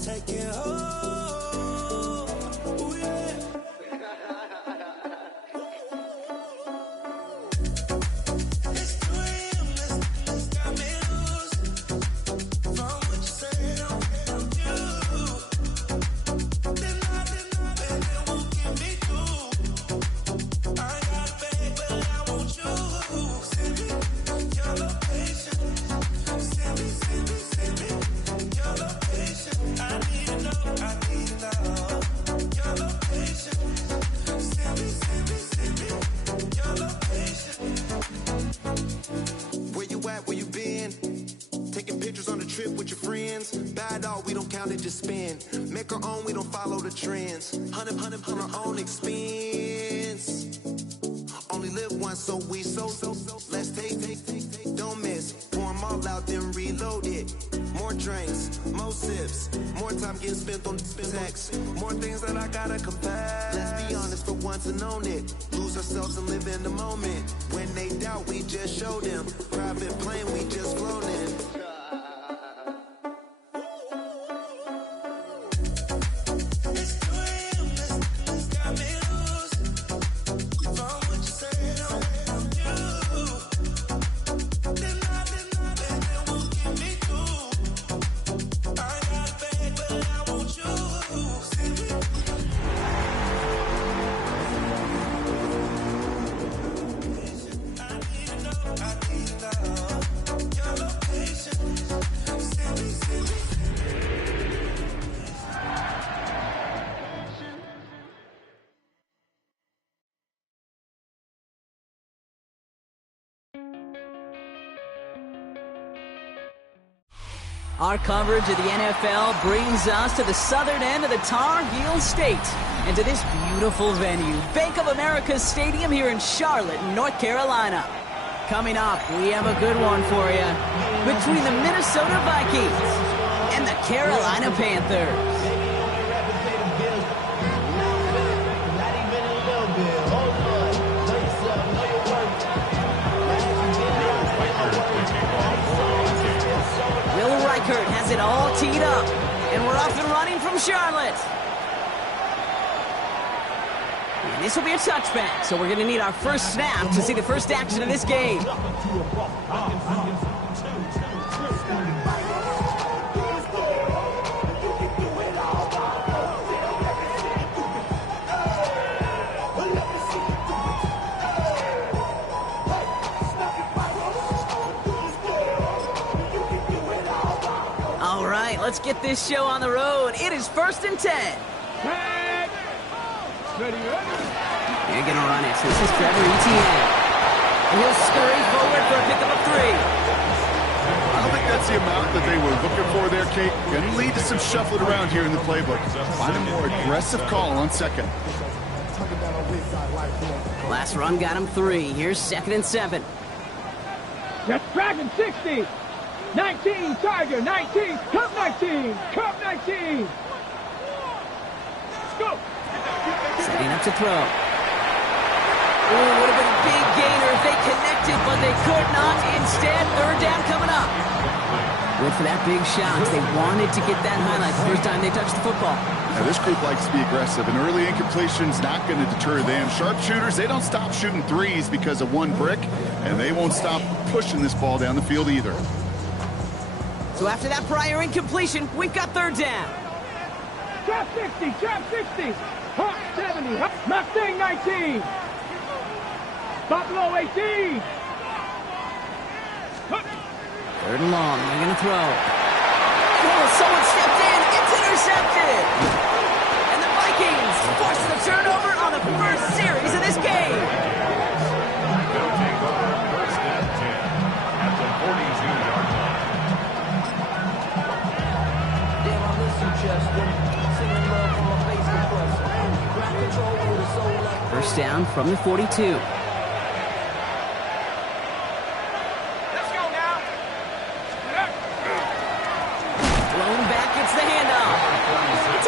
Take it home. Ooh, yeah. It's 2 a.m. Let's got me loose. From what you say, I'm you. Then it won't get me through. I ain't got a bag, but I want you. Send me your location. Send me your location. I need to know your location. Send me your location. Where you at, where you been? Taking pictures on the trip with your friends. Bad all, we don't count it, just spend. Make our own, we don't follow the trends. Hundred on our own expense. Only live once, so we so. Let's take. Don't miss. Pour 'em all out, then reload it. More drinks, more sips. More time getting spent on text. More things that I gotta confess. Let's be honest for once and own it. Lose ourselves and live in the moment. When they doubt, we just show them. Private plane, we just floating. It's 2 a.m. Let's got me loose. From what you say, I'm you. Then it won't get me through. I ain't got a bag, but I want you. Send me. I need to know your location. Send me. Our coverage of the NFL brings us to the southern end of the Tar Heel State and to this beautiful venue, Bank of America Stadium here in Charlotte, North Carolina. Coming up, we have a good one for you between the Minnesota Vikings and the Carolina Panthers. Reichert has it all teed up, and we're off and running from Charlotte. And this will be a touchback, so we're going to need our first snap to see the first action of this game. All right, let's get this show on the road. It is 1st and 10. They're going to run it. This is Trevor Etienne. And he'll scurry forward for a pickup of 3. I don't think that's the amount that they were looking for there, Kate. Going to lead to some shuffling around here in the playbook. Find a more aggressive call on second. Last run got him 3. Here's 2nd and 7. That's Dragon 60. 19, Tiger, 19, Cup 19, Cup 19. Let's go. Setting up to throw. Ooh, would have been a big gainer if they connected, but they could not. Instead, 3rd down coming up. Went for that big shot. They wanted to get that highlight the first time they touched the football. Now, this group likes to be aggressive, and early incompletion's not going to deter them. Sharpshooters, they don't stop shooting threes because of one brick, and they won't stop pushing this ball down the field either. So after that prior incompletion, we've got 3rd down. Trap 60, trap 60. Hawk 70, Mustang 19. Buffalo 18. 3rd and long, they're going to throw. Oh, someone stepped in. It's intercepted. And the Vikings force the turnover on the first series of this game. They'll take over 1st and 10 at the 42-yard line. Damn, I miss you, Chester. Singing love from my face compressor. Ground control with a soul like... First down from the 42.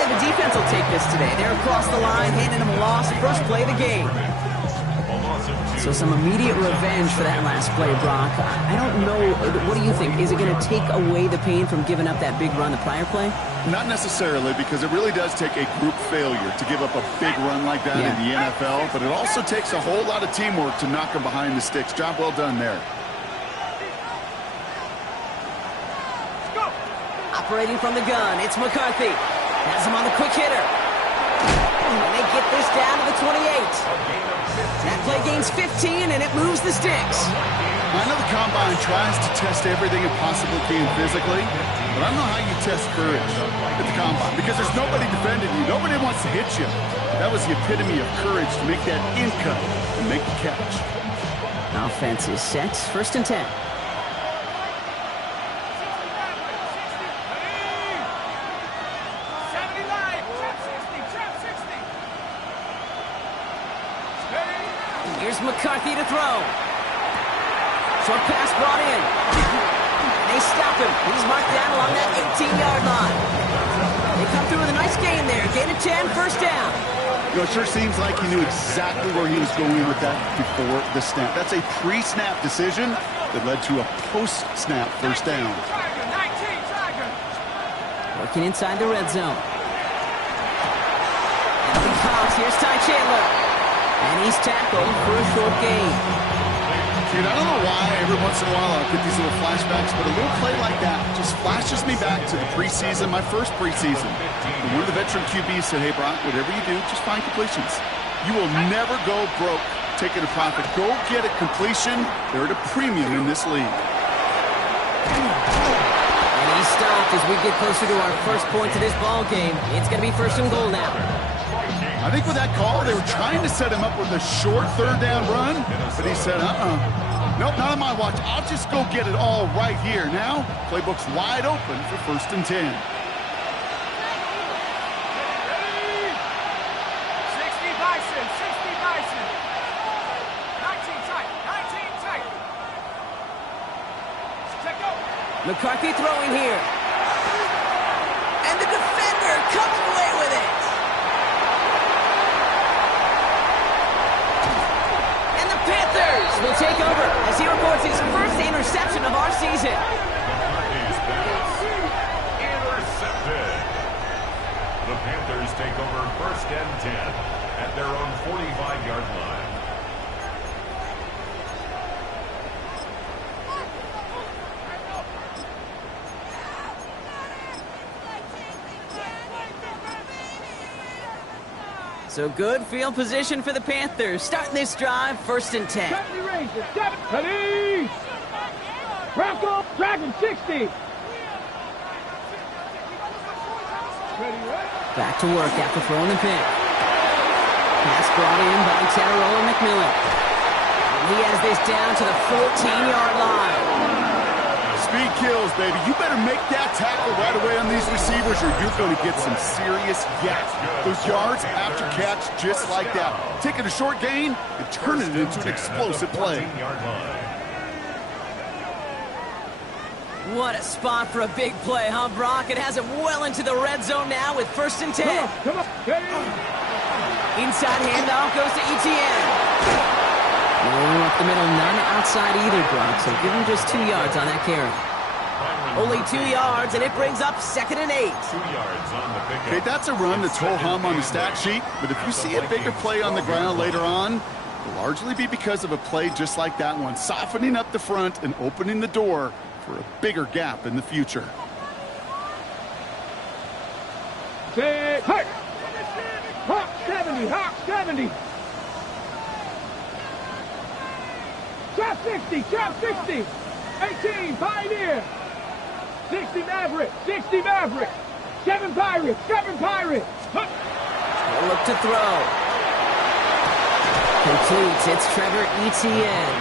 The defense will take this today. They're across the line, handing them a loss. First play of the game. So some immediate revenge for that last play, Brock. I don't know. What do you think? Is it going to take away the pain from giving up that big run the prior play? Not necessarily, because it really does take a group failure to give up a big run like that in the NFL, but it also takes a whole lot of teamwork to knock them behind the sticks. Job well done there. Operating from the gun, it's McCarthy. Has him on the quick hitter. And they get this down to the 28. That play gains 15, and it moves the sticks. I know the Combine tries to test everything it possibly can physically, but I don't know how you test courage at the Combine, because there's nobody defending you. Nobody wants to hit you. That was the epitome of courage to make that in cut and make the catch. Offense is set. 1st and 10. Here's McCarthy to throw. Short pass brought in. And they stop him. He's marked down along that 18-yard line. They come through with a nice gain there. Gain of 10, 1st down. You know, it sure seems like he knew exactly where he was going with that before the snap. That's a pre-snap decision that led to a post-snap 1st down. Working inside the red zone. And he comes. Here's Ty Chandler. And he's tackled for a short gain. Dude, I don't know why every once in a while I'll get these little flashbacks, but a little play like that just flashes me back to the preseason, my first preseason. And one of the veteran QBs said, hey, Brock, whatever you do, just find completions. You will never go broke taking a profit. Go get a completion. They're at a premium in this league. And he stopped as we get closer to our first point to this ball game. It's going to be 1st and goal now. I think with that call, they were trying to set him up with a short 3rd down run, but he said, nope, not on my watch. I'll just go get it all right here. Now, playbook's wide open for 1st and 10. 60 Bison, 60 Bison. 19 tight, 19 tight. Check go. McCarthy throwing here. And the defender comes away with it. Panthers will take over as he records his first interception of our season. Intercepted. The Panthers take over 1st and 10 at their own 45-yard line. So good field position for the Panthers. Starting this drive, 1st and 10. Ready! Bronco, Dragon 60. Back to work after throwing the pick. Pass brought in by Teterola McMillan. And he has this down to the 14-yard line. Speed kills, baby. You better make that tackle right away on these receivers or you're going to get some serious yak. Those yards after catch just like that. Taking a short gain and turning it into an explosive play. What a spot for a big play, huh, Brock? It has him well into the red zone now with 1st and 10. Come on. Inside handoff goes to Etienne. No up the middle, none outside either, Brock. So give him just 2 yards on that carry. Only 2 yards, and it brings up 2nd and 8. 2 yards on the pickup. Okay, that's a run that's ho-hum on the stat sheet, but if you see a bigger play on the ground later on, it'll largely be because of a play just like that one, softening up the front and opening the door for a bigger gap in the future. Say, hey! Hawk 70, Hawk 70. Trap 60, trap 60. 18, Pioneer. 60 Maverick, 60 Maverick. 7 Pirates, 7 Pirates. Huh. They'll look to throw. Completes, it's Trevor Etienne.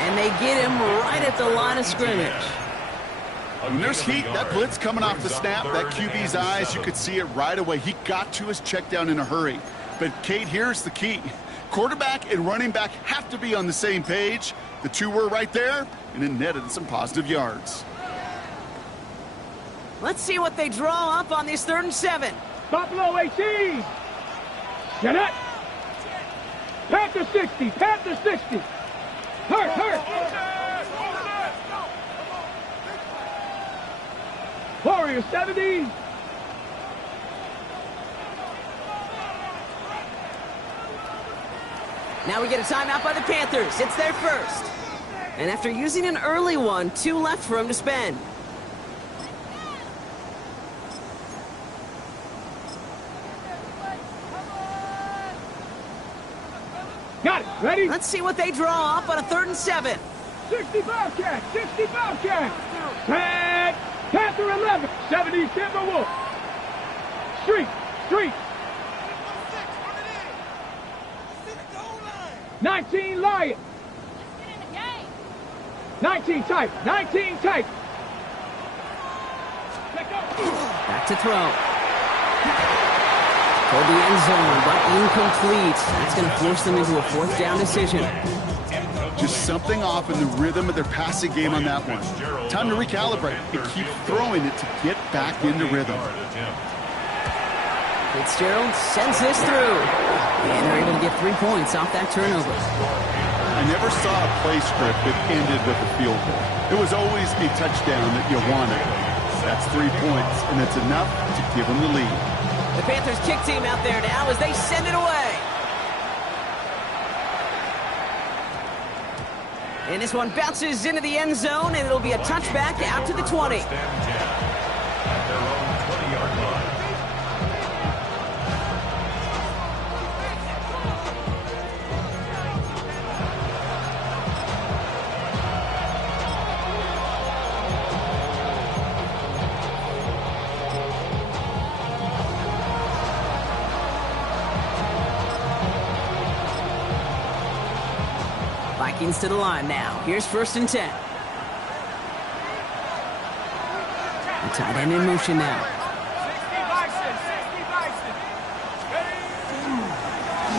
And they get him right at the line of scrimmage. When there's heat, that blitz coming off the snap, that QB's eyes, you could see it right away. He got to his check down in a hurry. But, Kate, here's the key. Quarterback and running back have to be on the same page. The two were right there, and it netted some positive yards. Let's see what they draw up on this 3rd and 7. Buffalo 18. Get it. Pick. Panther 60. Panther 60. Hurt. Warriors 70. Now we get a timeout by the Panthers. It's their first. And after using an early one, 2 left for him to spend. Got it. Ready? Let's see what they draw up on a 3rd and 7. 60 Bobcat. 60 Bobcat. Tag. Panther 11. 70 Timberwolf. Street. 19 Lion. 19 tight. Back to throw. Toward the end zone, but incomplete. That's going to force them into a 4th down decision. Just something off in the rhythm of their passing game on that one. Time to recalibrate and keep throwing it to get back into rhythm. Fitzgerald sends this through. And they're able to get 3 points off that turnover. I never saw a play script that ended with a field goal. It was always a touchdown that you wanted. That's 3 points, and it's enough to give them the lead. The Panthers kick team out there now as they send it away. And this one bounces into the end zone, and it'll be a touchback out to the 20. At their own 20-yard line. Vikings to the line now. Here's 1st and 10. The tight end in motion now.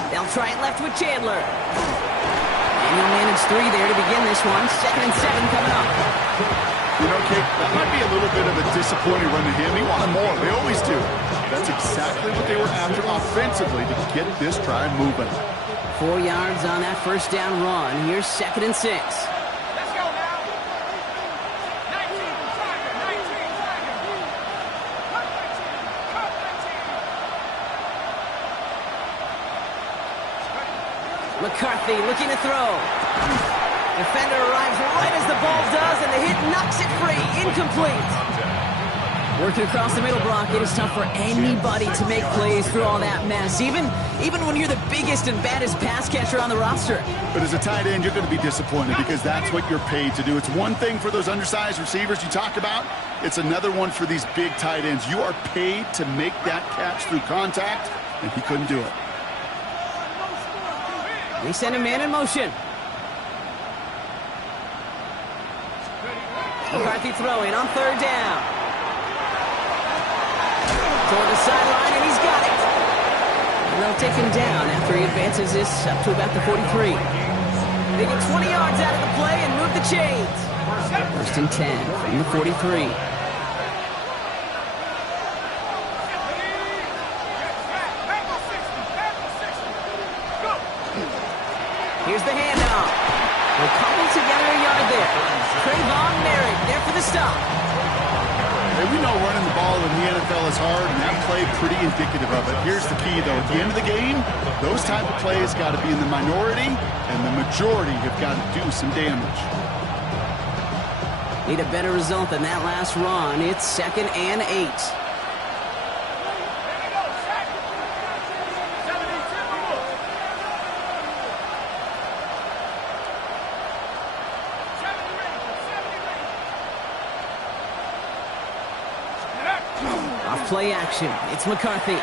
They'll try it left with Chandler. And he'll manage 3 there to begin this one. 2nd and 7 coming up. You know, Kate, that might be a little bit of a disappointing run to him. He wanted more. They always do. That's exactly what they were after offensively to get this drive moving. 4 yards on that 1st down run. Here's 2nd and 6. Let's go now. 19, McCarthy looking to throw. Defender arrives right as the ball does, and the hit knocks it free. Incomplete. Working across the middle block, it is tough for anybody to make plays through all that mess, even when you're the biggest and baddest pass catcher on the roster. But as a tight end, you're going to be disappointed because that's what you're paid to do. It's one thing for those undersized receivers you talk about. It's another one for these big tight ends. You are paid to make that catch through contact, and he couldn't do it. They send a man in motion. McCarthy throwing on 3rd down. Toward the sideline, and he's got it. And they'll take him down after he advances this up to about the 43. They get 20 yards out of the play and move the chains. 1st and 10 from the 43. Here's the handoff. They'll cobble together a yard there. Trayvon Merritt there for the stop. Hey, we know running the ball in the NFL is hard, and that play pretty indicative of it. Here's the key, though. At the end of the game, those type of plays got to be in the minority, and the majority have got to do some damage. Need a better result than that last run. It's 2nd and 8. Play action. It's McCarthy.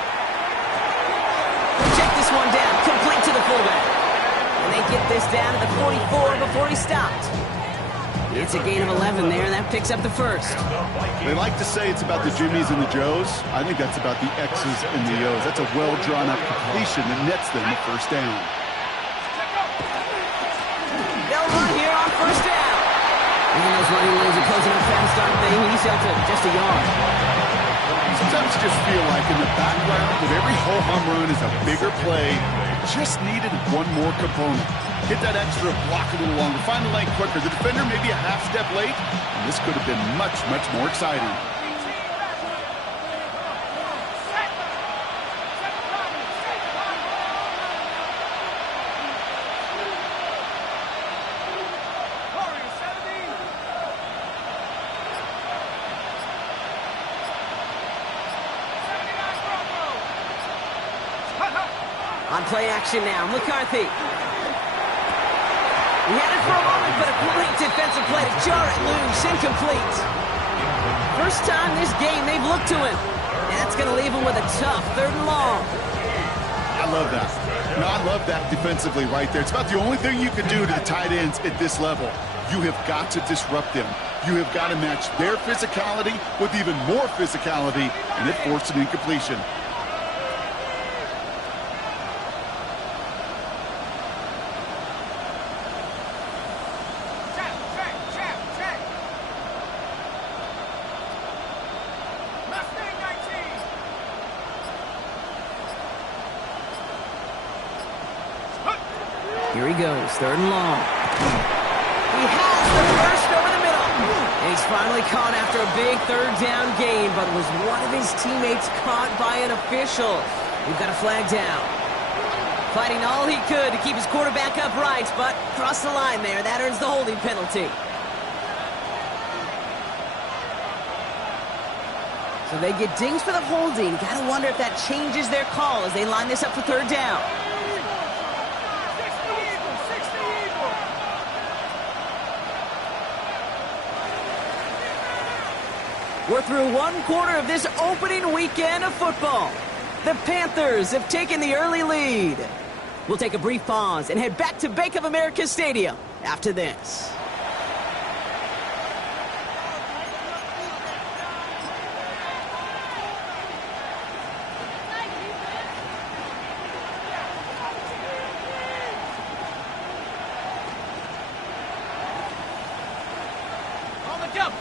Check this one down. Complete to the fullback. And they get this down to the 44 before he stopped. It's a gain of 11 there, and that picks up the 1st. They like to say it's about the Jimmies and the Joes. I think that's about the X's and the O's. That's a well-drawn-up completion that nets them the 1st down. They'll run here on 1st down. And those running lanes are closing up fast, aren't they? He's out to just a yard. Sometimes always just feel like in the background of every home run is a bigger play. Just needed one more component. Hit that extra, block a little longer, find the lane quicker. The defender maybe a half step late, and this could have been much, much more exciting. On play action now, McCarthy. He had it for a moment, but a great defensive play to jar it loose, incomplete. First time this game they've looked to him, and that's going to leave him with a tough 3rd and long. I love that. No, I love that defensively right there. It's about the only thing you can do to the tight ends at this level. You have got to disrupt them. You have got to match their physicality with even more physicality, and it forced an incompletion. Here he goes, 3rd and long. He has the first over the middle. And he's finally caught after a big 3rd down gain, but was one of his teammates caught by an official. We've got a flag down. Fighting all he could to keep his quarterback upright, but crossed the line there. That earns the holding penalty. So they get dings for the holding. Gotta wonder if that changes their call as they line this up for 3rd down. We're through 1 quarter of this opening weekend of football. The Panthers have taken the early lead. We'll take a brief pause and head back to Bank of America Stadium after this.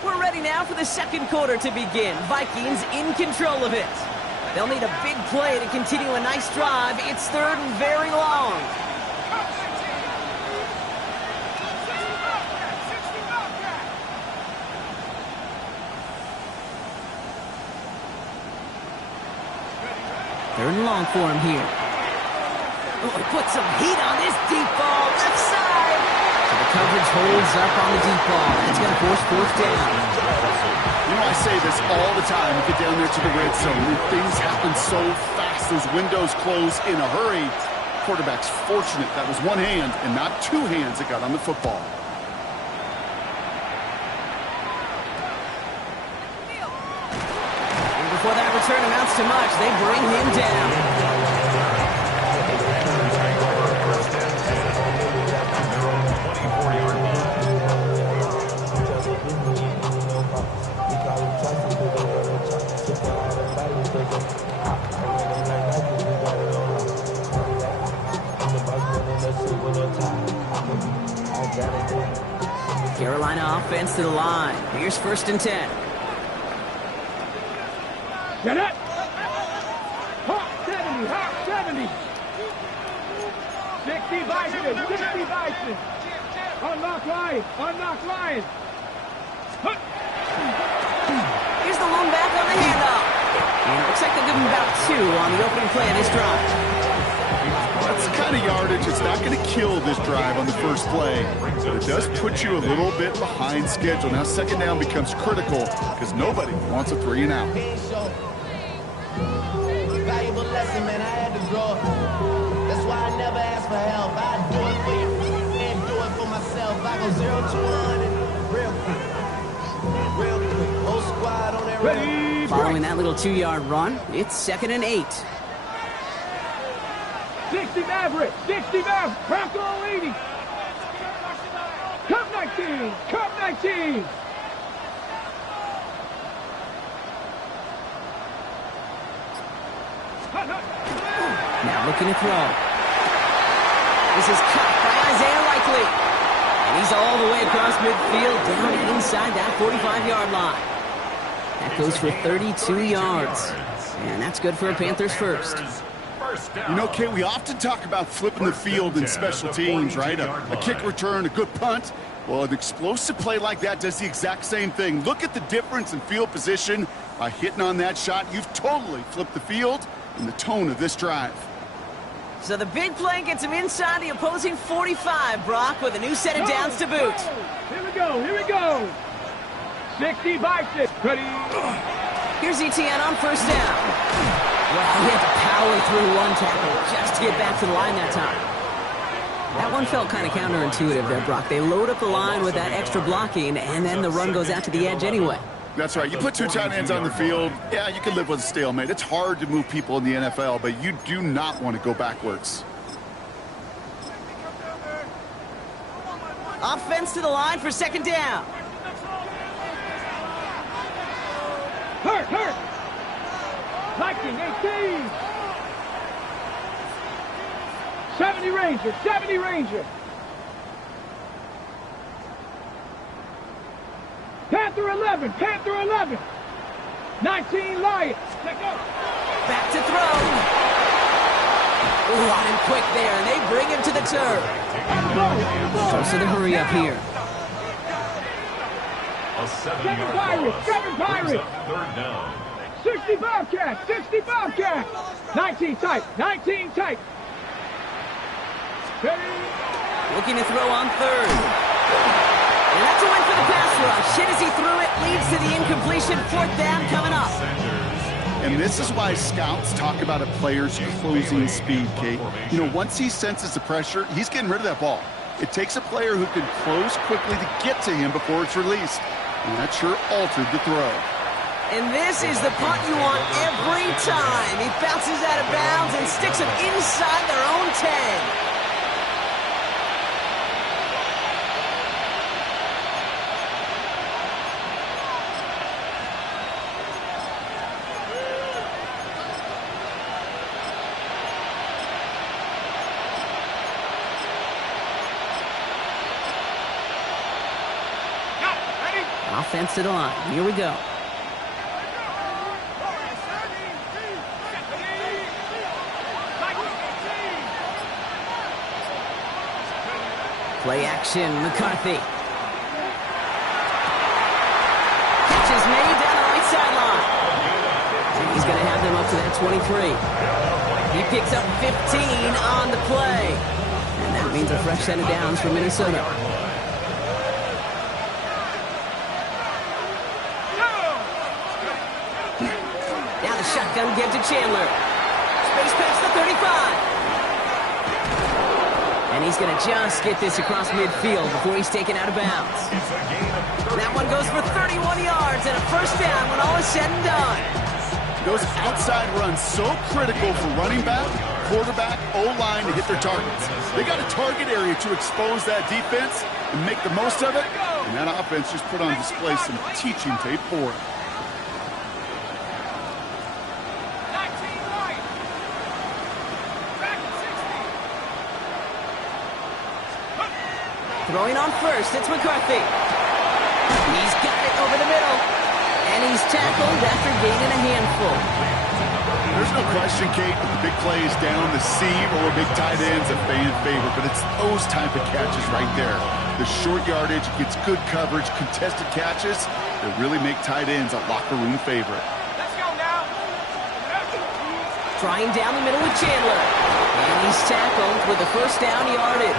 We're ready now for the 2nd quarter to begin. Vikings in control of it. They'll need a big play to continue a nice drive. It's 3rd and very long. Third and long for him here. Oh, he put some heat on this deep ball. Left side. So the coverage holds up on the deep ball. That's going to force 4th down. You know, I say this all the time. You get down there to the red zone, and things happen so fast. Those windows close in a hurry. Quarterback's fortunate that was one hand and not 2 hands that got on the football. And before that return amounts to much, they bring him down. Carolina offense to the line. Here's 1st and 10. Get it! Hawk 70, Hawk 70. 60 Vikings, 60 Vikings. Unlock Lions, unlock Lions. Here's the lone back on the handoff. And it looks like they'll give him about 2 on the opening play of this drive. That's the kind of yardage. It's not going to kill this drive on the first play, but it does put you a little bit behind schedule. Now 2nd down becomes critical because nobody wants a 3 and out. Valuable lesson, man. I had to grow up. That's why I never ask for help. I do it for you and do it for myself. I go 0 to 1 and real quick. Whole squad on that Ready, Following that little 2-yard run, it's 2nd and 8. 60 Maverick, 60 Maverick, Bronco 80. Cup 19, Cup 19. Now looking to throw. This is caught by Isaiah Likely. And he's all the way across midfield, down inside that 45-yard line. That goes for 32 yards. And that's good for a Panthers first. You know, Kate, we often talk about flipping the field in special teams, right? A kick return, a good punt. Well, an explosive play like that does the exact same thing. Look at the difference in field position. By hitting on that shot, you've totally flipped the field and the tone of this drive. So the big play gets him inside the opposing 45, Brock, with a new set of downs to boot. Here we go, here we go. 60 Vikings. Ready. Here's ETN on first down. Well, he had to power through one tackle just to get back to the line that time. That one felt kind of counterintuitive there, Brock. They load up the line with that extra blocking, and then the run goes out to the edge anyway. That's right. You put two tight ends on the field, yeah, you can live with a stalemate. It's hard to move people in the NFL, but you do not want to go backwards. Offense to the line for second down. Hurt. Viking 18. 70 Ranger. Panther 11. 19 Lions. Back to throw. Ooh, on him quick there, and they bring him to the turf. So the hurry up here. A 7-yard loss. Seven Pirates. Third down. 60 Bobcats. 19 tight. Looking to throw on third. And that's a win for the pass rush. Hit as he threw it, leads to the incompletion. Fourth down coming up. And this is why scouts talk about a player's closing speed, Kate. You know, once he senses the pressure, he's getting rid of that ball. It takes a player who can close quickly to get to him before it's released. And that sure altered the throw. And this is the punt you want every time. He bounces out of bounds and sticks him inside their own 10. Offense to the line. Here we go. Play action, McCarthy. Catch is made down the right sideline. He's going to have them up to that 23. He picks up 15 on the play. And that means a fresh set of downs for Minnesota. Now the shotgun give to Chandler. Space past the 35. And he's going to just get this across midfield before he's taken out of bounds. That one goes for 31 yards and a first down when all is said and done. Those outside runs so critical for running back, quarterback, O-line to hit their targets. They got a target area to expose that defense and make the most of it. And that offense just put on display some teaching tape for it. Throwing on first, it's McCarthy. He's got it over the middle. And he's tackled after gaining a handful. There's no question, Kate, that the big plays down the seam or big tight ends a fan favorite, but it's those type of catches right there. The short yardage gets good coverage, contested catches that really make tight ends a locker room favorite. Let's go now. Trying down the middle with Chandler. And he's tackled with the first down yardage.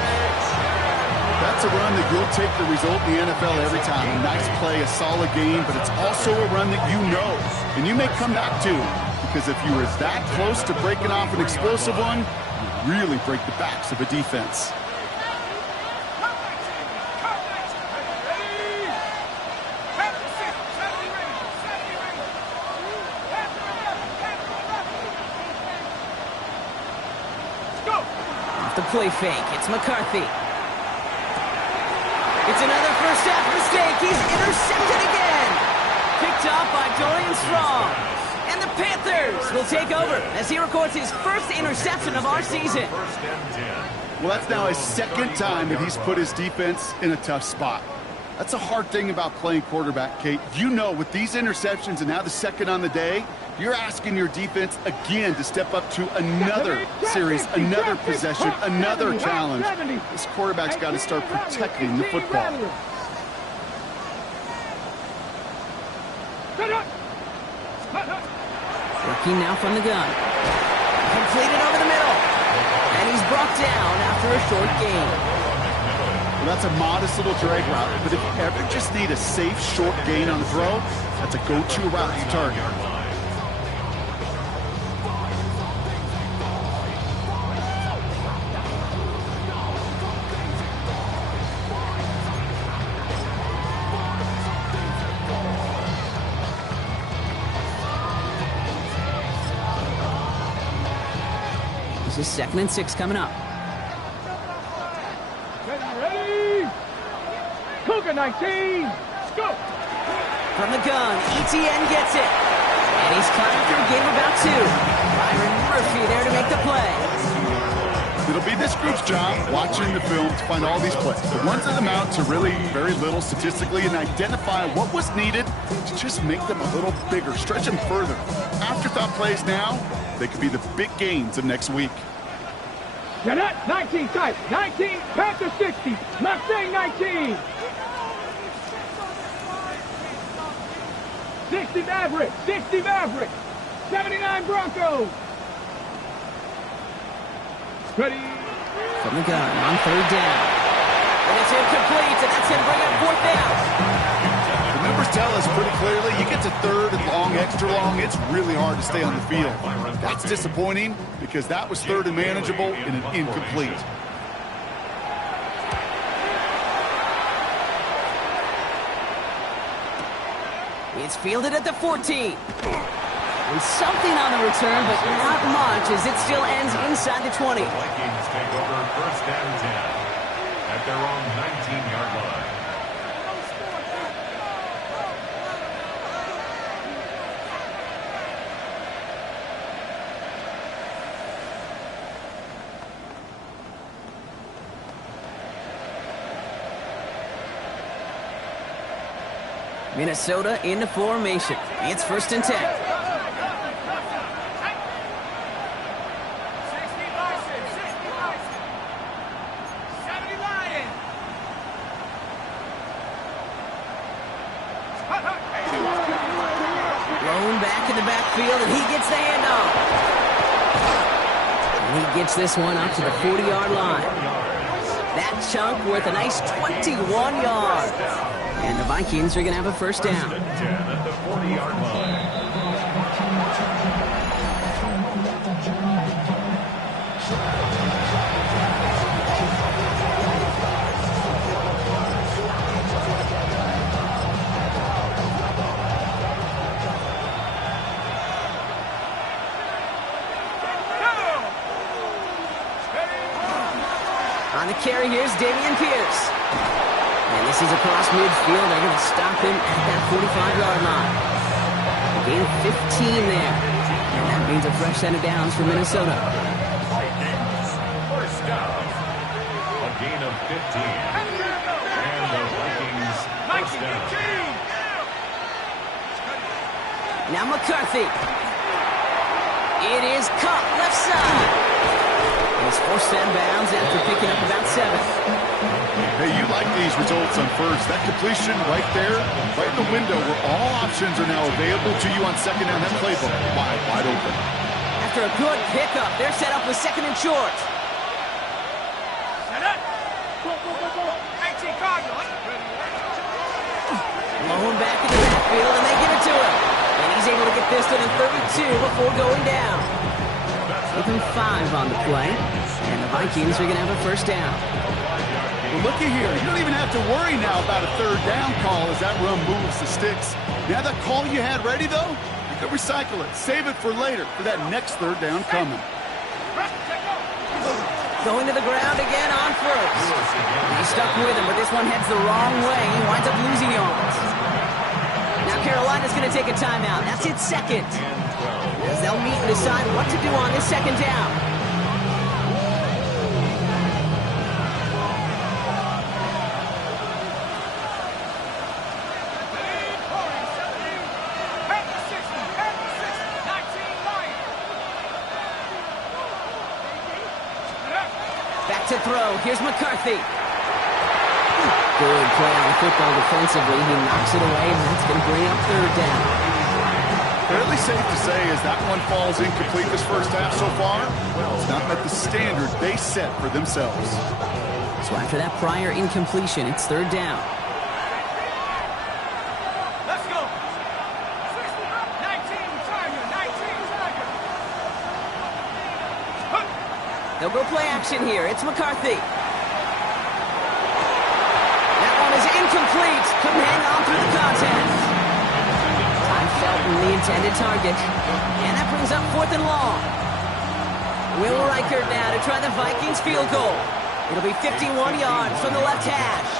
That's a run that you'll take the result in the NFL every time. A nice play, a solid game, but it's also a run that you know and you may come back to. Because if you were that close to breaking off an explosive one, you really break the backs of a defense. Off the play fake, it's McCarthy. It's another first half mistake. He's intercepted again. Picked off by Dorian Strong. And the Panthers will take over as he records his first interception of our season. Well, that's now his second time that he's put his defense in a tough spot. That's a hard thing about playing quarterback, Kate. You know, with these interceptions and now the second on the day, you're asking your defense again to step up to another series, another possession, another challenge. This quarterback's got to start protecting the football. Working now from the gun. Completed over the middle. And he's brought down after a short gain. Well, that's a modest little drag route, but if you ever just need a safe, short gain on the throw, that's a go-to route to target. This is 2nd and 6 coming up. Ready? Cougar 19. Go. From the gun, ETN gets it. And he's climbed through a game about 2. Byron Murphy there to make the play. It'll be this group's job, watching the film, to find all these plays. The ones that amount to really very little statistically and identify what was needed to just make them a little bigger, stretch them further. Afterthought plays now, they could be the big gains of next week. Jeanette, 19 tight. 19, Panthers 60. Mustang 19. 60 Maverick. 60 Maverick. 79 Broncos. Ready? From the gun on 3rd down. And it's incomplete, and that's going to bring up 4th down. The numbers tell us pretty clearly, you get to 3rd and long, extra long, it's really hard to stay on the field. That's disappointing because that was 3rd and manageable and an incomplete. It's fielded at the 14. And something on the return, but not much as it still ends inside the 20. Vikings take over 1st and 10 at their own 19-yard line. Minnesota into formation. It's 1st and 10. 60 Bison. 60 Bison. 70 Lion. Blown back in the backfield, and he gets the handoff. And he gets this one up to the 40-yard line. That chunk worth a nice 21 yards. And the Vikings are going to have a 1st down. 10 at the 40-yard line. On the carry, here's Dameon Pierce. And this is across midfield. They're going to stop him at that 45-yard line. A gain of 15 there. And that means a fresh set of downs for Minnesota. Vikings, 1st down. A gain of 15. And the Vikings, 1st down. Now McCarthy. It is caught left side. And it's forced out of bounds after picking up about 7. Hey, you like these results on 1st. That completion right there, right in the window where all options are now available to you on 2nd down. That playbook wide open. After a good pickup, they're set up with 2nd and short. Set up. Go. 19 Cardinals. Blown back in the backfield, and they give it to him. And he's able to get this to the 32 before going down. Give him 5 on the play, and the Vikings are going to have a 1st down. Well, looky here. You don't even have to worry now about a 3rd down call as that run moves the sticks. Now that call you had ready, though, you can recycle it. Save it for later for that next 3rd down coming. Going to the ground again on 1st. He's stuck with him, but this one heads the wrong way. He winds up losing yards. Now Carolina's going to take a timeout. That's its 2nd. As they'll meet and decide what to do on this 2nd down. to throw. Here's McCarthy. Good play on the football defensively. He knocks it away, and that's going to bring up third down. Fairly safe to say as that one falls incomplete this first half so far, well, it's not met the standard they set for themselves. So after that prior incompletion, it's third down. Let's go. 19 Tiger, 19 Tiger. They'll go play action here. It's McCarthy. That one is incomplete. Couldn't hang on through the contest. Time Felton, the intended target. And that brings up 4th and long. Will Reichert now to try the Vikings field goal. It'll be 51 yards from the left hash.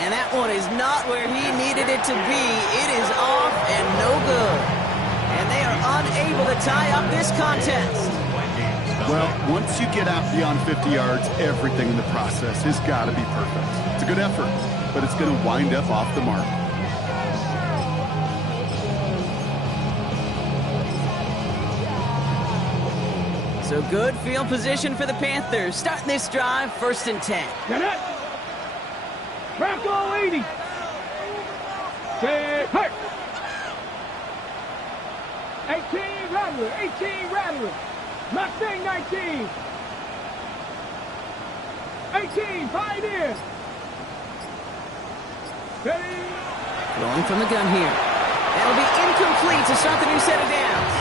And that one is not where he needed it to be. It is off and no good. And they are unable to tie up this contest. Well, once you get out beyond 50 yards, everything in the process has got to be perfect. It's a good effort, but it's going to wind up off the mark. So good field position for the Panthers. Starting this drive, 1st and 10. Get it. Crack all 80. Say, hey. 18 Rattler, 18 Rattler. Mustang 19. 18 Pioneer. Hey. Throwing from the gun here. That'll be incomplete to start the new set of downs.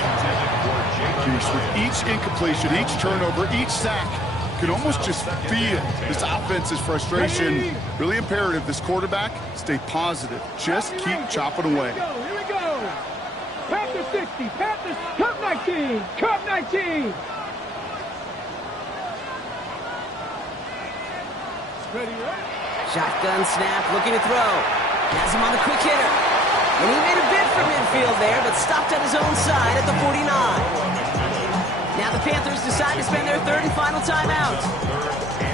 With each incompletion, each turnover, each sack, you can almost just feel this offense's frustration. Really imperative this quarterback stay positive. Just keep chopping away. Here we go. Panthers 60. Panthers, Cup 19. Cup 19. Ready, right? Shotgun snap, looking to throw. Has him on the quick hitter. And he made a bid for midfield there, but stopped on his own side at the 49. Now the Panthers decide to spend their 3rd and final timeout.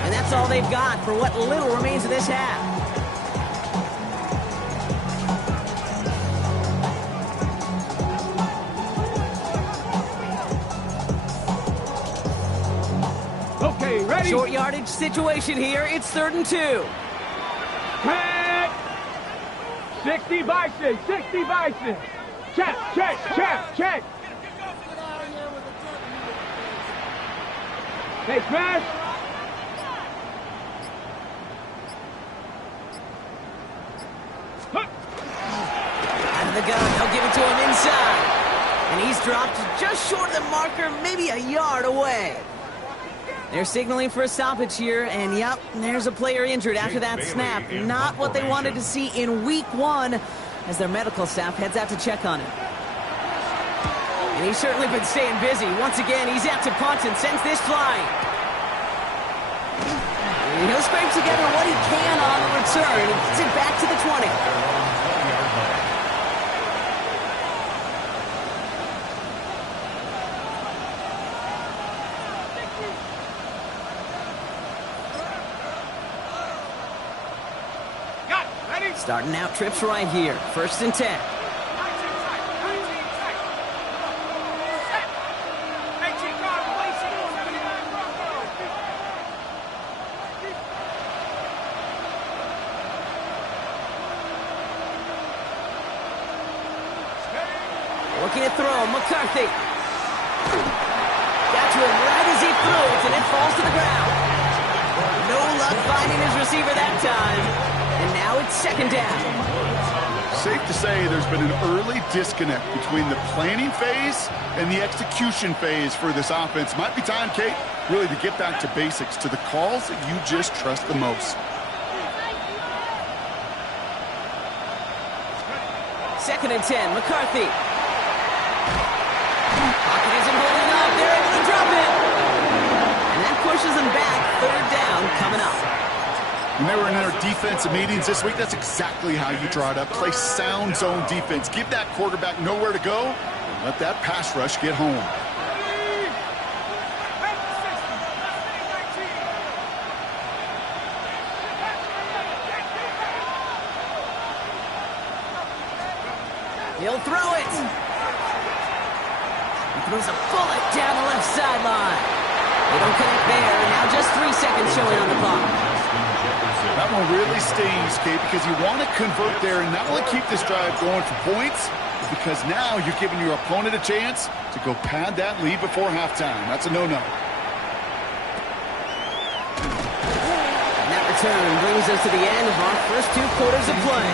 And that's all they've got for what little remains of this half. Okay, ready? Short yardage situation here. It's 3rd and 2. Cat. 60 Bison, 60 Bison. Check, check, check, check. Hey, smash. Out of the gun, they'll give it to him inside. And he's dropped just short of the marker, maybe a yard away. They're signaling for a stoppage here, and yep, there's a player injured after that snap. Not what they wanted to see in week 1 as their medical staff heads out to check on him. And he's certainly been staying busy. Once again, he's out to punt and sends this flying. And he'll scrape together what he can on the return and gets it back to the 20. Starting out trips right here. 1st and 10. Looking to throw, McCarthy. Got to him right as he threw it, and it falls to the ground. No luck finding his receiver that time. And now it's 2nd down. Safe to say there's been an early disconnect between the planning phase and the execution phase for this offense. Might be time, Kate, really to get back to basics, to the calls that you just trust the most. 2nd and 10, McCarthy. Pocket isn't holding up. They're able to drop it. And that pushes them back. 3rd down coming up. When they were in our defensive meetings this week, that's exactly how you draw it up. Play sound zone defense. Give that quarterback nowhere to go, and let that pass rush get home. He'll throw it. He throws a bullet down the left sideline. They don't connect there. Now just 3 seconds showing on the clock. That one really stings, Kate, because you want to convert there and not only keep this drive going for points, but because now you're giving your opponent a chance to go pad that lead before halftime. That's a no-no. And that return brings us to the end of our first 2 quarters of play.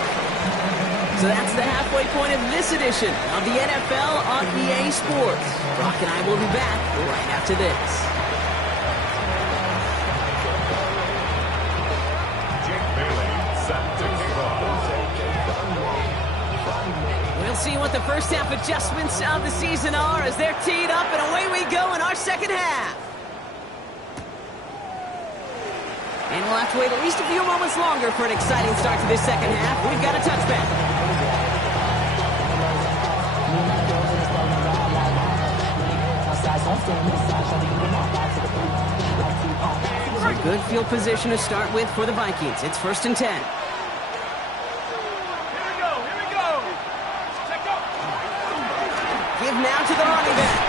So that's the halfway point of this edition of the NFL on EA Sports. Brock and I will be back right after this. We'll see what the first half adjustments of the season are as they're teed up, and away we go in our second half. And we'll have to wait at least a few moments longer for an exciting start to this second half. We've got a touchback. A good field position to start with for the Vikings. It's 1st and 10. Give now to the running back.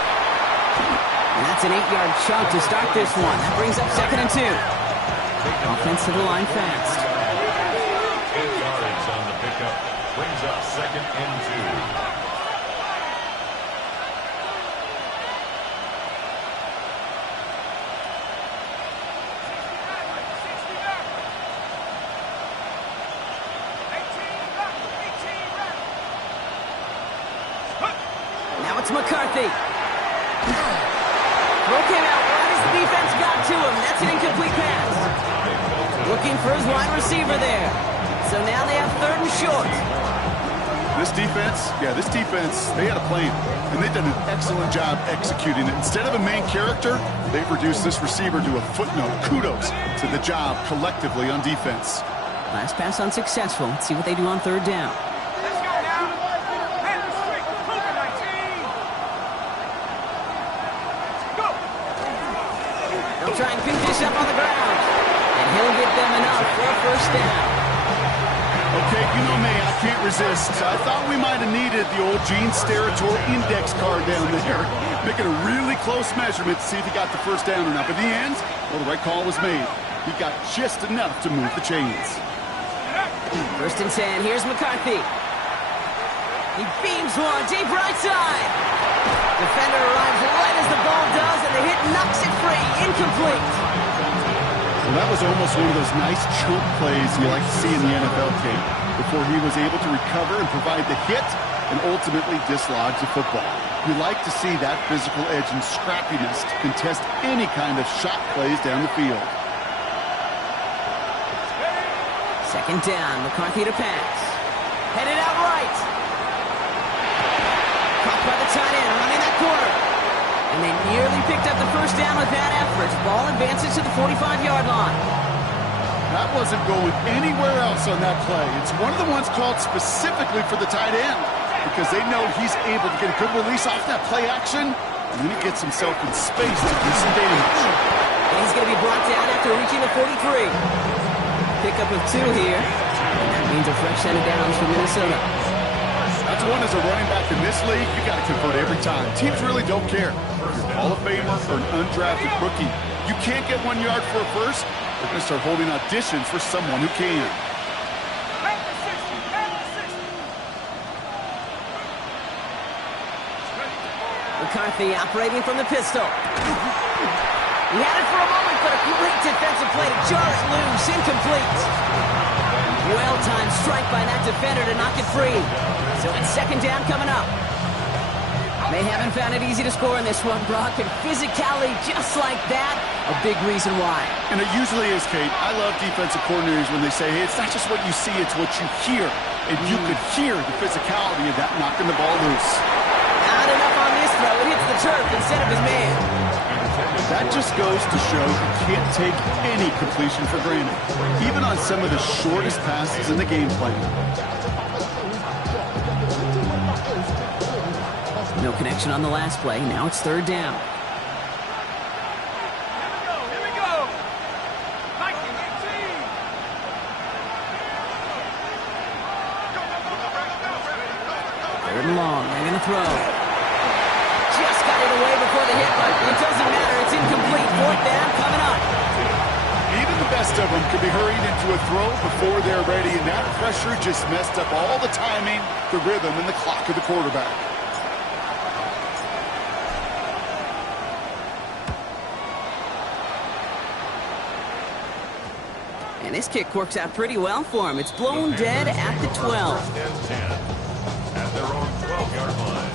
And that's an 8-yard chunk to start this one. That brings up 2nd and 2. Offense to the line fast. 8 yards on the pickup. Brings up 2nd and 2. It's McCarthy. Throw came out right as the defense got to him. That's an incomplete pass. Looking for his wide receiver there. So now they have 3rd and short. This defense, they had a plan, and they've done an excellent job executing it. Instead of a main character, they've reduced this receiver to a footnote. Kudos to the job collectively on defense. Last pass unsuccessful. Let's see what they do on 3rd down. Try and pick this up on the ground. And he'll get them enough for a 1st down. Okay, you know me, I can't resist. I thought we might have needed the old Gene Steratore index card down there. Making a really close measurement to see if he got the 1st down or not. But in the end, well, the right call was made. He got just enough to move the chains. 1st and 10, here's McCarthy. He beams one, deep right side. Defender arrives right as the ball does, and the hit knocks it free. Incomplete. Well, that was almost one of those nice chunk plays you like to see in the NFL, Kate, before he was able to recover and provide the hit and ultimately dislodge the football. You like to see that physical edge and scrappiness to contest any kind of shot plays down the field. 2nd down, McCarthy to pass. Headed out right. Caught by the tight end, running that corner. And they nearly picked up the 1st down with that effort. Ball advances to the 45-yard line. That wasn't going anywhere else on that play. It's one of the ones called specifically for the tight end because they know he's able to get a good release off that play action, and then he gets himself in space to do some damage. And he's going to be brought down after reaching the 43. Pickup of 2 here. And that means a fresh set of downs for Minnesota. That's one as a running back in this league, you got to convert every time. Teams really don't care. If you're a Hall of Famer or an undrafted rookie, you can't get 1 yard for a 1st. They're going to start holding auditions for someone who can. McCarthy operating from the pistol. He had it for a moment, but a great defensive play to jar it loose. Incomplete. Well-timed strike by that defender to knock it free. So it's 2nd down coming up. They haven't found it easy to score in this one, Brock, and physicality just like that, a big reason why. And it usually is, Kate. I love defensive coordinators when they say, hey, it's not just what you see, it's what you hear. And you could hear the physicality of that knocking the ball loose. Not enough on this throw. It hits the turf instead of his man. That just goes to show you can't take any completion for granted, even on some of the shortest passes in the game plan. No connection on the last play. Now it's 3rd down. Here we go. Vikings 18. Third and long. They're going to throw. Just got it away before the hit, but it doesn't matter. It's incomplete. complete. Fourth down coming up. Even the best of them could be hurried into a throw before they're ready, and that pressure just messed up all the timing, the rhythm, and the clock of the quarterback. And this kick works out pretty well for him. It's blown dead at the 12. First and 10 at their own 12-yard line.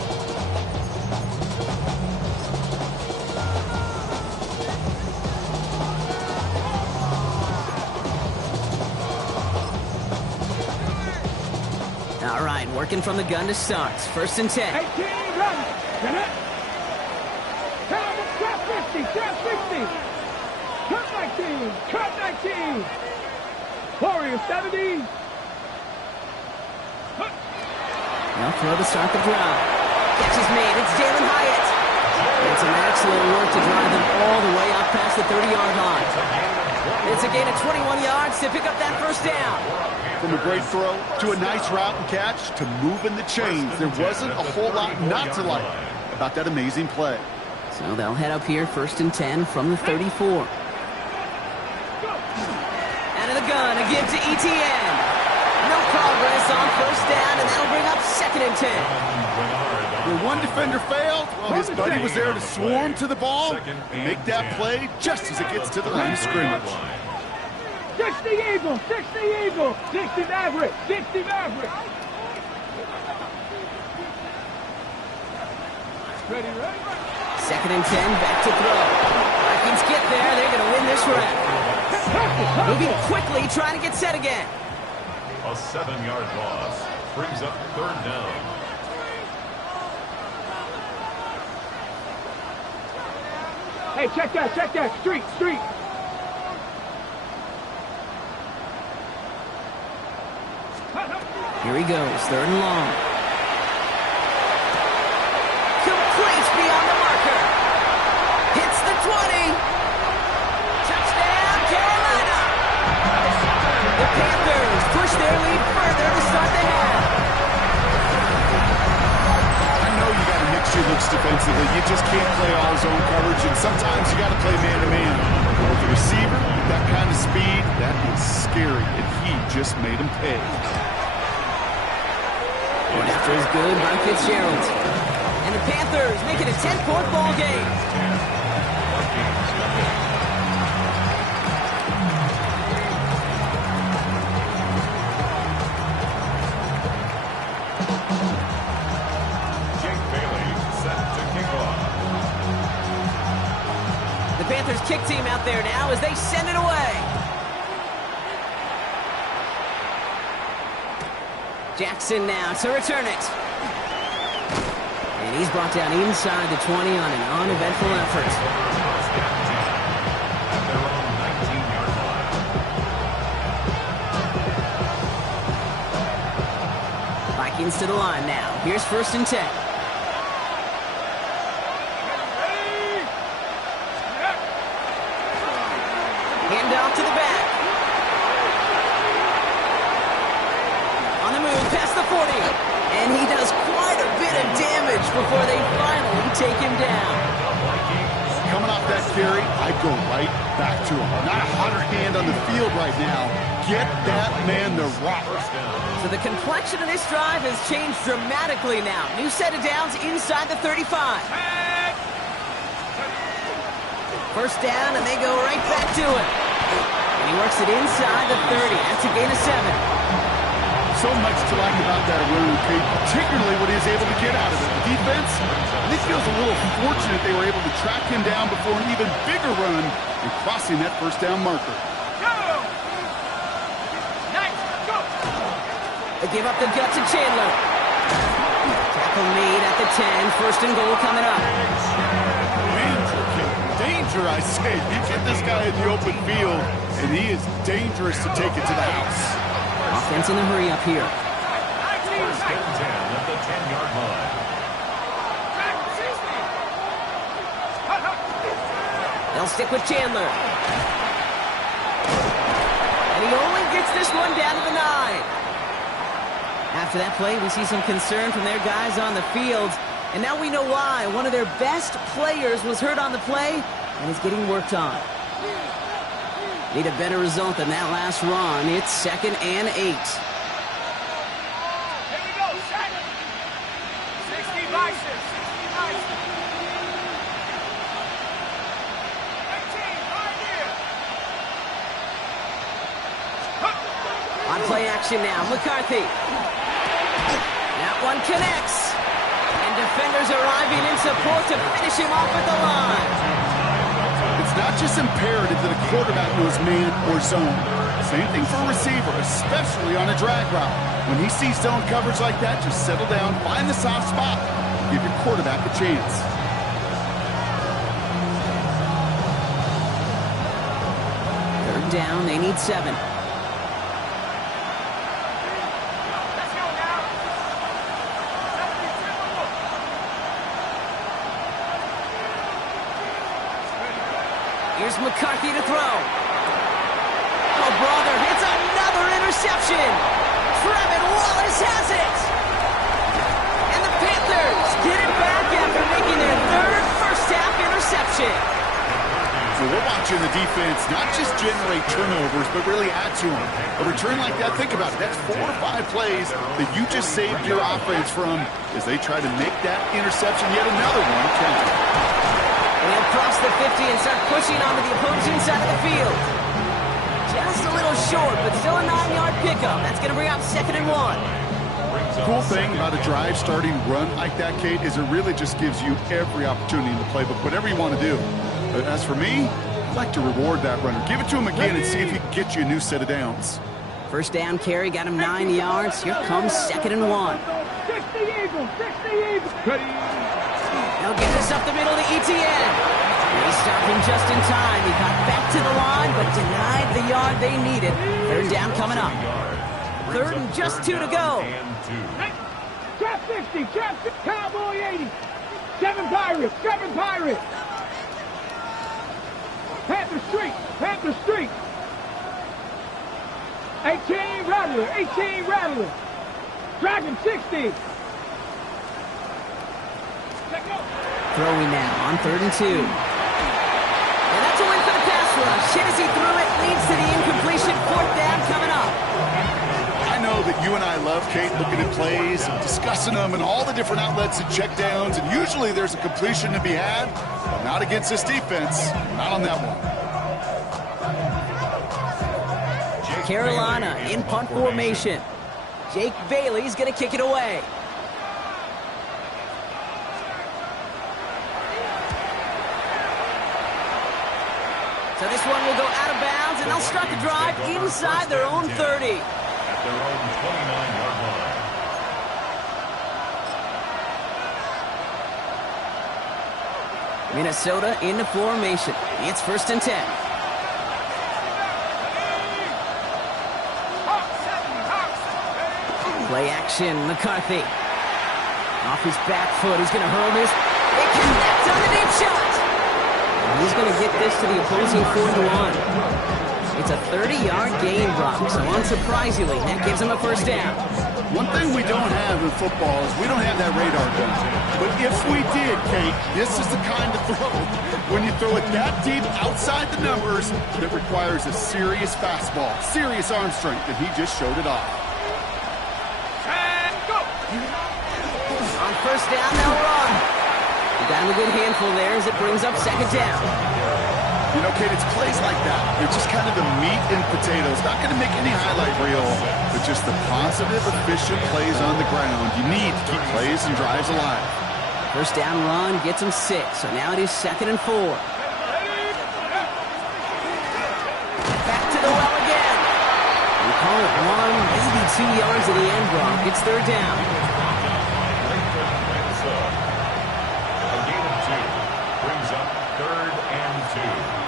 All right, working from the gun to start. First and 10. 18, run. Connect. Trap 50, trap 60. Cut 19, cut 19. Warriors 70. They'll throw to start the drive. Catch is made. It's Jalen Hyatt. And some excellent work to drive them all the way up past the 30-yard line. It's a gain of 21 yards to pick up that first down. From a great throw to a nice route and catch to moving the chains, there wasn't a whole lot not to like about that amazing play. So they'll head up here, first and 10 from the 34. Out of the gun, a give to ETN. No progress on first down, and that'll bring up second and 10. Where one defender failed, well, his buddy was there to swarm to the ball and make that play just as it gets to the line of scrimmage. 60 Eagles, 60 Eagles, 60 Maverick, 60 Maverick. Ready, ready? Second and 10, back to throw. Vikings get there, they're going to win this round. Moving quickly, trying to get set again. A 7-yard loss brings up third down. Hey, check that, street. Here he goes, third and long. Complete beyond the marker. Hits the 20. Touchdown, Carolina. The Panthers push their lead further to start the half. I know you got to mix your looks defensively. You just can't play all zone coverage, and sometimes you got to play man-to-man. With the receiver, with that kind of speed, that is scary, and he just made him pay. Going after is good by Fitzgerald. And the Panthers make it a 10-point ball game. Jake Bailey set to kick off. The Panthers kick team out there now as they send it away. Jackson now to return it. And he's brought down inside the 20 on an uneventful effort. At their own 19-yard line. Vikings to the line now. Here's first and 10. Handoff to the back. On the move, past the 40. And he does quite a bit of damage before they finally take him down. Coming off that carry, I go right back to him. Not a hotter hand on the field right now. Get that man the rock. So the complexion of this drive has changed dramatically now. New set of downs inside the 35. First down, and they go right back to it. And he works it inside the 30. That's a gain of 7. So much to like about that run, Kate, particularly what he is able to get out of it. The defense, I think, feels a little fortunate they were able to track him down before an even bigger run and crossing that first down marker. They give up the gut to Chandler. Tackle made at the 10. First and goal coming up. Danger, I say. You get this guy in the open field, and he is dangerous to take it to the house. Offense in a hurry up here. First and 10 at the 10-yard line. They'll stick with Chandler. And he only gets this one down to the 9. After that play, we see some concern from their guys on the field. And now we know why. One of their best players was hurt on the play, And he's getting worked on. Need a better result than that last run. It's 2nd and 8. Here we go, set. 60 vices, 60 vices. 18, right here. On play action now, McCarthy. That one connects. And defenders arriving in support to finish him off at the line. It's not just imperative that a quarterback knows man or zone. Same thing for a receiver, especially on a drag route. When he sees zone coverage like that, just settle down, find the soft spot, give your quarterback a chance. Third down, they need 7. Here's McCarthy to throw. Oh, brother, it's another interception. Trevin Wallace has it. And the Panthers get it back after making their third first-half interception. So we're watching the defense not just generate turnovers, but really add to them. A return like that, think about it, that's 4 to 5 plays that you just saved your offense from as they try to make that interception yet another one count. And he'll cross the 50 and start pushing onto the opposing side of the field. Just a little short, but still a 9-yard pickup. That's going to bring up 2nd and 1. Cool thing about a drive starting run like that, Kate, is it really just gives you every opportunity in the playbook, whatever you want to do. But as for me, I'd like to reward that runner. Give it to him again and see if he can get you a new set of downs. First down carry, got him 9 yards. Here comes 2nd and 1. 60 Eagles, 60 Eagles. They'll get this up the middle to Etienne. They stopped him just in time. He got back to the line, but denied the yard they needed. Third down coming up. 3rd and just 2 to go. Trap 60, trap 60, Cowboy 80. 7 Pirates, 7 Pirates. Panther Street, Panther Street. 18 Rattler, 18 Rattler. Dragon 60. Throwing now on 3rd and 2. And that's a win for the pass rush. Hit as he threw it, leads to the incompletion. 4th down coming up. I know that you and I love, Kate, looking at plays, and discussing them, and all the different outlets and checkdowns, and usually there's a completion to be had, but not against this defense. Not on that one. Carolina in punt formation. Jake Bailey's going to kick it away. So this one will go out of bounds, and they'll start the drive inside their own 30. At their own 29-yard line. Minnesota into formation. It's 1st and 10. Play action, McCarthy. Off his back foot, he's going to hurl this. They connect on the deep shot. He's going to get this to the opposing 4th and 1. It's a 30-yard gain, Brock, so unsurprisingly, that gives him a first down. One thing we don't have in football is we don't have that radar gun. But if we did, Kate, this is the kind of throw, when you throw it that deep outside the numbers, that requires a serious fastball, serious arm strength, and he just showed it off. And go. On first down, they'll run. He got him a good handful there as it brings up 2nd down. You know, Kate, it's plays like that. They're just kind of the meat and potatoes. Not going to make any highlight reel, but just the positive, efficient plays on the ground. You need to keep plays and drives alive. First down run gets him 6, so now it is 2nd and 4. Back to the well again. We call it 1, maybe 2 yards at the end, Brock. It's 3rd down. A gain of 2 brings up 3rd and 2.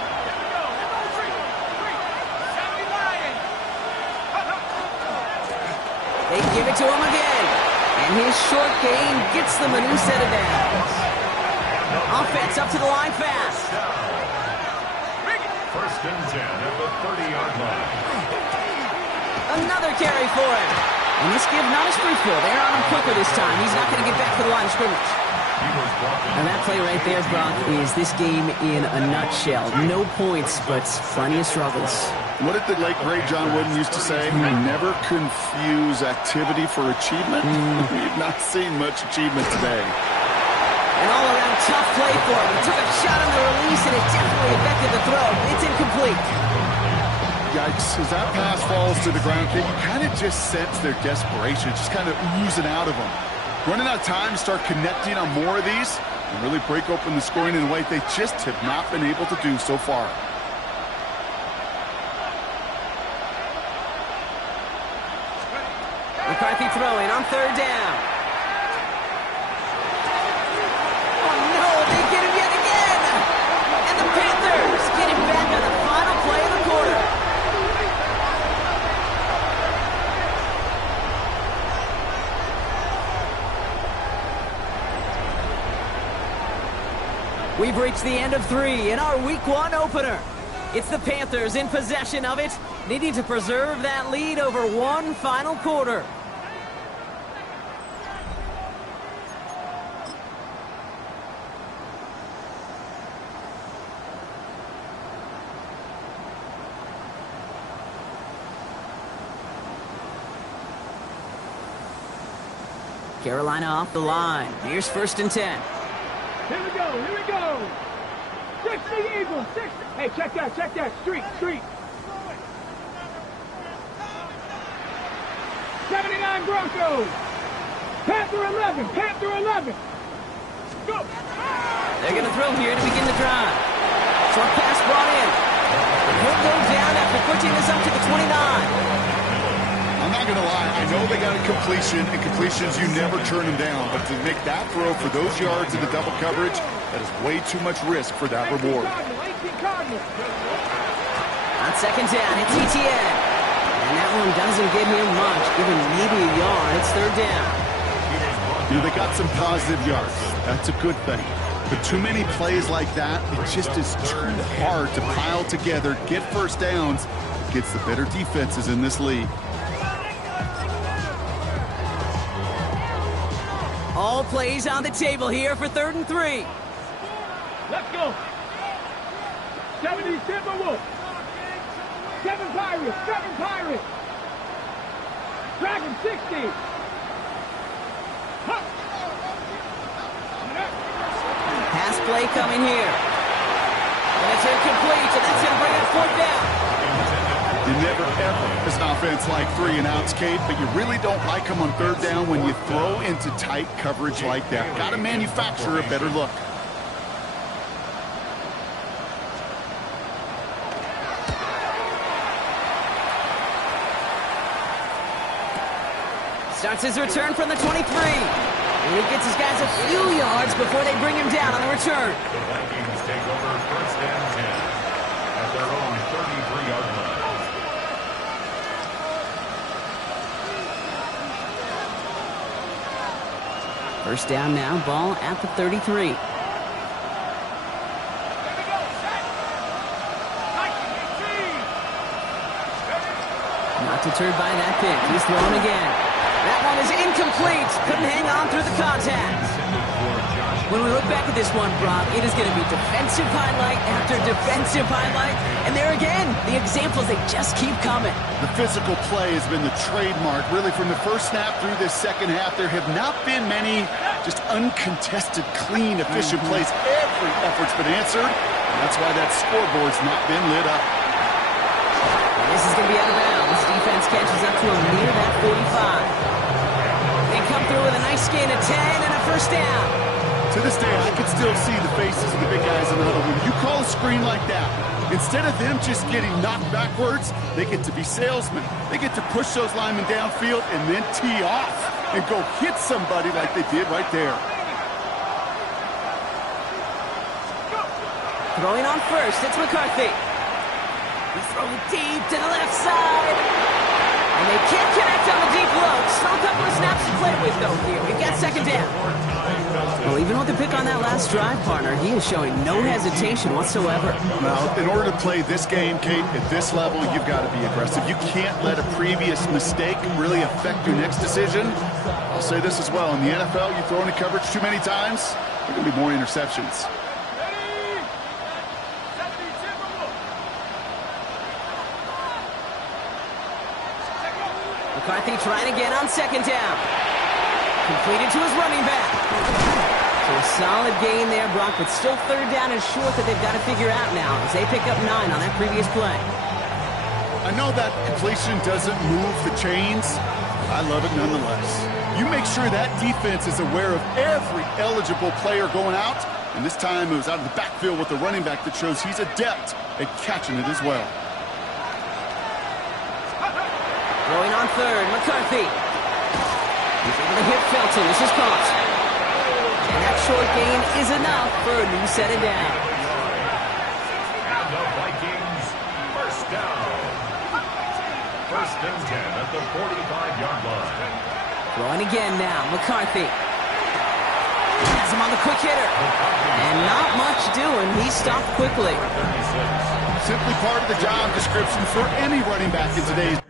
They give it to him again. And his short gain gets them a new set of downs. Offense up to the line fast. 1st and 10 at the 30-yard line. Another carry for him. And this give not as fruitful. They're on him quicker this time. He's not going to get back to the line of scrimmage. And that play right there, Brock, is this game in a nutshell. No points, but plenty of struggles. What did the late, great John Wooden used to say? Never confuse activity for achievement. We've not seen much achievement today. An all-around tough play for him. He took a shot on the release, and it definitely affected the throw. It's incomplete. Yikes. As that pass falls to the ground, you kind of just sense their desperation. Just kind of oozing out of them. Running out of time to start connecting on more of these and really break open the scoring in a way they just have not been able to do so far. McCarthy throwing on third down. Oh no, they get him yet again! And the Panthers get him back on the final play of the quarter. We've reached the end of 3 in our Week 1 opener. It's the Panthers in possession of it, needing to preserve that lead over one final quarter. Carolina off the line. Here's 1st and 10. Here we go, here we go. 60 Eagles, 60. Hey, check that. Street. 79 Broncos. Panther 11. Go. They're going to throw here to begin the drive. Short pass brought in. He'll go down after pushing this up to the 29. I'm not going to lie, I know they got a completion, and completions, you never turn them down. But to make that throw for those yards in the double coverage, that is way too much risk for that reward. On 2nd down, it's ETN. And that one doesn't get him much, given maybe a yard. It's 3rd down. You know, they got some positive yards. That's a good thing. But too many plays like that, it just is too hard to pile together, get first downs against the better defenses in this league. All plays on the table here for 3rd and 3. Let's go. 70 Timberwolves. 7 Pirates. Dragon 60. Pass play coming here. And it's incomplete, and that's going to bring up 4th down. You never ever, as an offense, like 3 and outs, Kate, but you really don't like them on 3rd down when you throw into tight coverage like that. Got to manufacture a better look. Starts his return from the 23. And he gets his guys a few yards before they bring him down on the return. The Vikings take over 1st and 10 at their own 33-yard line. First down now, ball at the 33. Not deterred by that pick. He's thrown again. That one is incomplete. Couldn't hang on through the contact. When we look back at this one, Brock, it is going to be defensive highlight after defensive highlight. And there again, the examples, they just keep coming. The physical play has been the trademark. Really, from the first snap through this second half, there have not been many just uncontested, clean, efficient plays. Every effort's been answered. And that's why that scoreboard's not been lit up. And this is going to be out of bounds. Defense catches up to him near that 45. They come through with a nice gain of 10 and a first down. To this day, I can still see the faces of the big guys in the huddle. When you call a screen like that, instead of them just getting knocked backwards, they get to be salesmen. They get to push those linemen downfield and then tee off and go hit somebody like they did right there. Throwing on first, it's McCarthy. He's throwing deep to the left side. And they can't connect on the deep low. Still a couple of snaps to play with, though, here. We've got 2nd down. Well, even what to pick on that last drive, partner. He is showing no hesitation whatsoever. Now, in order to play this game, Kate, at this level, you've got to be aggressive. You can't let a previous mistake really affect your next decision. I'll say this as well. In the NFL, you throw into coverage too many times, there are going to be more interceptions. McCarthy trying again on second down. Completed to his running back. So a solid gain there, Brock, but still third down and short that they've got to figure out now as they pick up 9 on that previous play. I know that completion doesn't move the chains. I love it nonetheless. You make sure that defense is aware of every eligible player going out, and this time it was out of the backfield with the running back that shows he's adept at catching it as well. Throwing on third, McCarthy. He's able to hit Felton. This is caught. And that short gain is enough for a new set of downs. And the Vikings, first down. First and 10 at the 45-yard line. Throwing again now, McCarthy. Has him on the quick hitter. And not much doing. He stopped quickly. Simply part of the job description for any running back in today's game.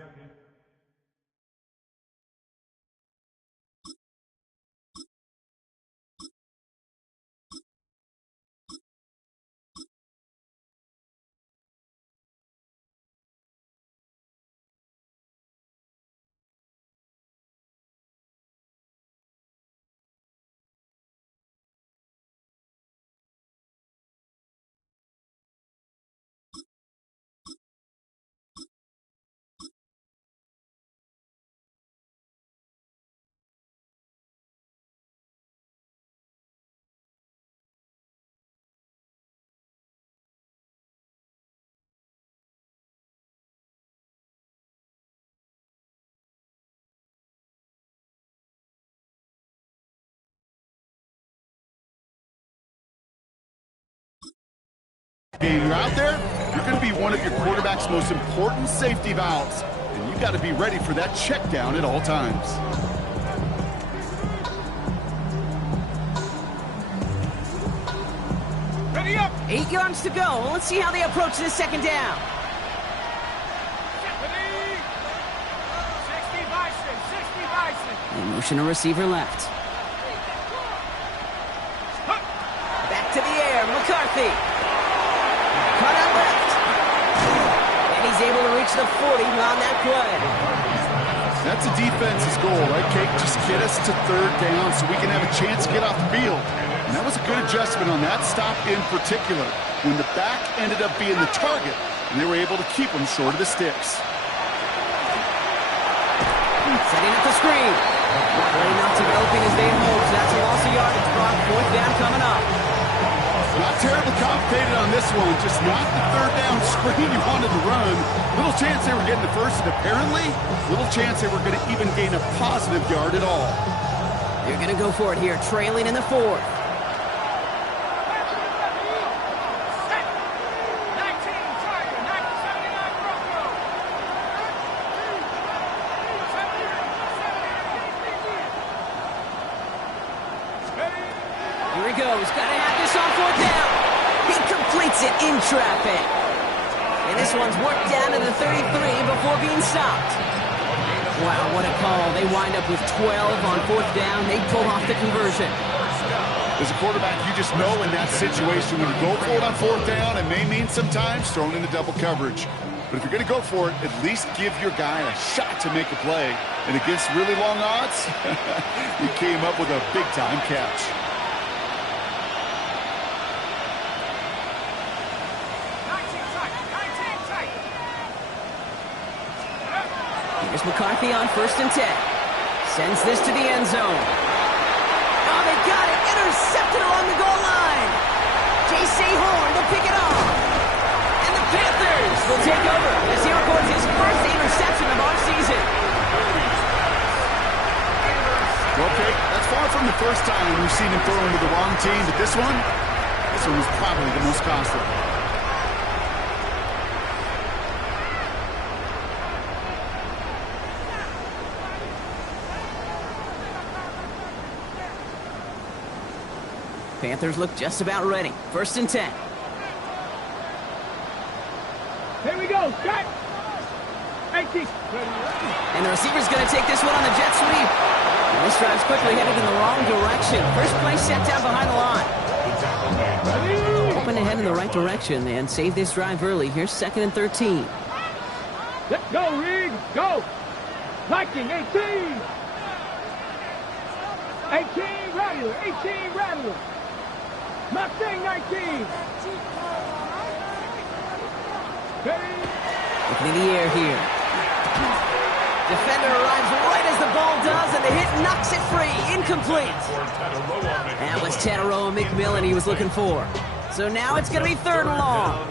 You're out there, you're going to be one of your quarterback's most important safety valves, and you've got to be ready for that check down at all times. Ready up! 8 yards to go. Let's see how they approach this second down. Ready! 60 Bison, 60 Bison. They motion a receiver left. Back to the air, McCarthy. Cut out left. And he's able to reach the 40 on that play. That's a defense's goal, right, Kate? Just get us to third down so we can have a chance to get off the field. And that was a good adjustment on that stop in particular, when the back ended up being the target, and they were able to keep him short of the sticks. Setting up the screen. Play not developing as they hoped. That's a loss of yardage. Brock, fourth down coming up. Not terribly complicated on this one, just not the third down screen you wanted to run. Little chance they were getting the first, and apparently, little chance they were going to even gain a positive yard at all. They're going to go for it here, trailing in the fourth. Here he goes. Got to have this on fourth down. He completes it in traffic. And this one's worked down to the 33 before being stopped. Wow, what a call. They wind up with 12 on fourth down. They pull off the conversion. As a quarterback, you just know in that situation when you go for it on fourth down, it may mean sometimes thrown into double coverage. But if you're going to go for it, at least give your guy a shot to make a play. And against really long odds, he came up with a big-time catch. Here's McCarthy on first and 10. Sends this to the end zone. Oh, they got it. Intercepted along the goal line. J.C. Horn to pick it off. And the Panthers will take over as he records his first interception of our season. Well, Kate, that's far from the first time we've seen him throw into the wrong team, but this one was probably the most costly. Panthers look just about ready. 1st and 10. Here we go, Scott. 18. And the receiver's going to take this one on the jet sweep. And this drive's quickly headed in the wrong direction. First play set down behind the line. Hoping to head in the right direction and save this drive early. Here's 2nd and 13. Let's go, Rig. Go. Viking, 18. 18, Rattler. 18, Rattler. Mustang, 19. Looking in the air here. Defender arrives right as the ball does, and the hit knocks it free. Incomplete. That was Tataroa McMillan he was looking for. So now it's going to be 3rd and long.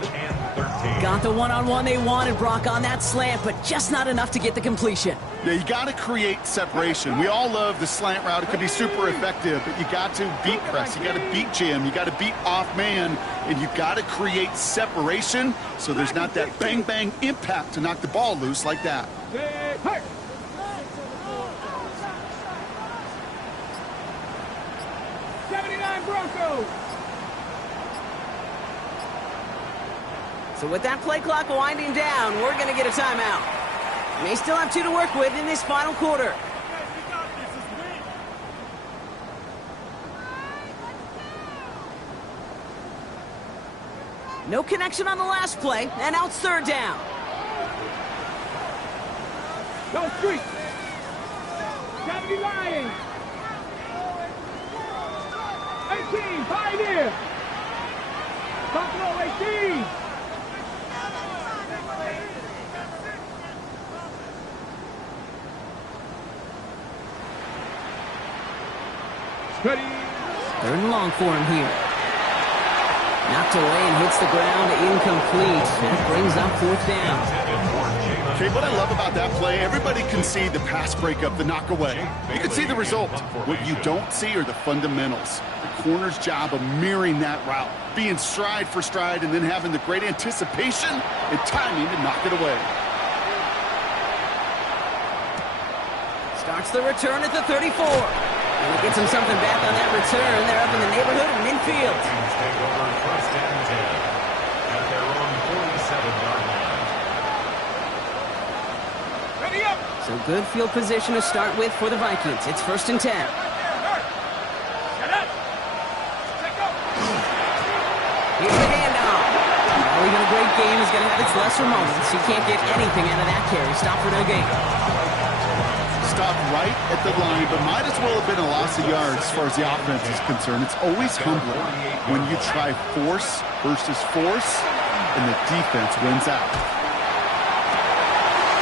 Got the one-on-one they wanted, Brock, on that slant, but just not enough to get the completion. Yeah, you got to create separation. We all love the slant route. It can be super effective, but you got to beat press. You got to beat jam. You got to beat off man, and you got to create separation so there's not that bang-bang impact to knock the ball loose like that. 79 Broncos. So with that play clock winding down, we're going to get a timeout. They still have 2 to work with in this final quarter. No connection on the last play, and now it's 3rd down. Go street. 70 Lions. 18, Pioneer. Buffalo, 18. Ready. 3rd and long for him here. Knocked away and hits the ground, incomplete. That brings up 4th down. Okay, what I love about that play, everybody can see the pass breakup, the knock away. You can see the result. What you don't see are the fundamentals. The corner's job of mirroring that route, being stride for stride, and then having the great anticipation and timing to knock it away. Starts the return at the 34. And he gets him something back on that return. They're up in the neighborhood of midfield. Take over 1st and 10 at their own 47-yard line. Ready up. So good field position to start with for the Vikings. It's 1st and 10. Set up. Check up. Here's the handoff. Well, even a great game is going to have its lesser moments. He can't get anything out of that carry. Stop for no gain. Stopped right at the line, but might as well have been a loss of yards as far as the offense is concerned. It's always humbling when you try force versus force, and the defense wins out.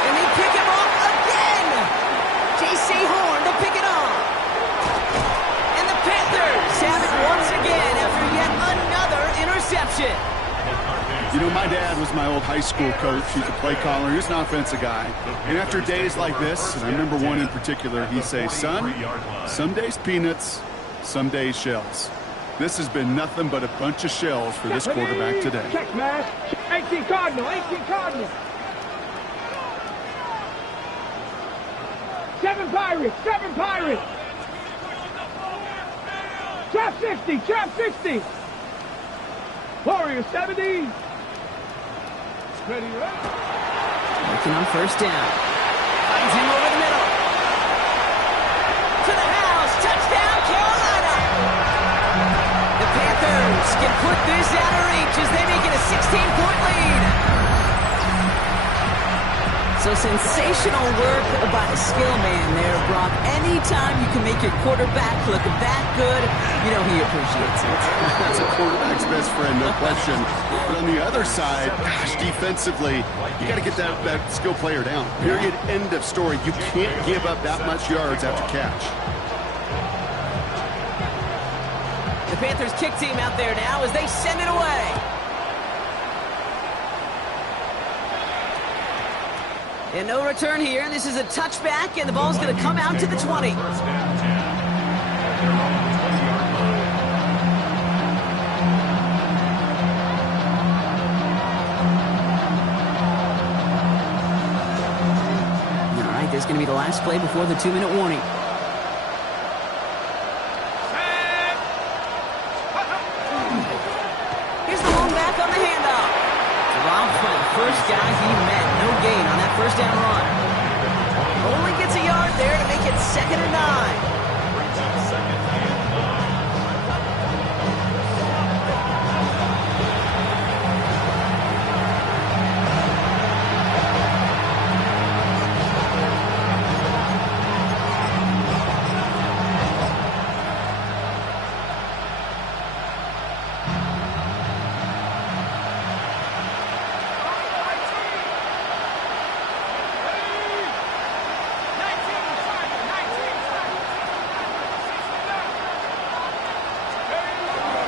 And they pick him off again! J.C. Horn to pick it off. And the Panthers have it once again after yet another interception. You know, my dad was my old high school coach. He's a play caller. He was an offensive guy. And after days like this, and I remember one in particular, he'd say, son, some days peanuts, some days shells. This has been nothing but a bunch of shells for this quarterback today. Check, man. 18 Cardinal, 18 Cardinal. 7 Pirates, 7 Pirates. Trap 60, trap 60. Warrior 70. Ready, right? Working on 1st down. Finds him over the middle. To the house. Touchdown, Carolina. The Panthers can put this out of reach as they make it a 16-point lead. So sensational work by the skill man there, Brock. Anytime you can make your quarterback look that good, you know he appreciates it. That's a quarterback's best friend, no question. But on the other side, gosh, defensively, you got to get that skill player down. Period, end of story. You can't give up that much yards after catch. The Panthers kick team out there now as they send it away. And no return here. This is a touchback, and the ball's going to come out to the 20. 1st and 10 at their own 20-yard line. All right, this is going to be the last play before the 2-minute warning. first guy he met. No gain on that first down run. Only gets a yard there to make it 2nd and 9. Brings up 2nd and 9.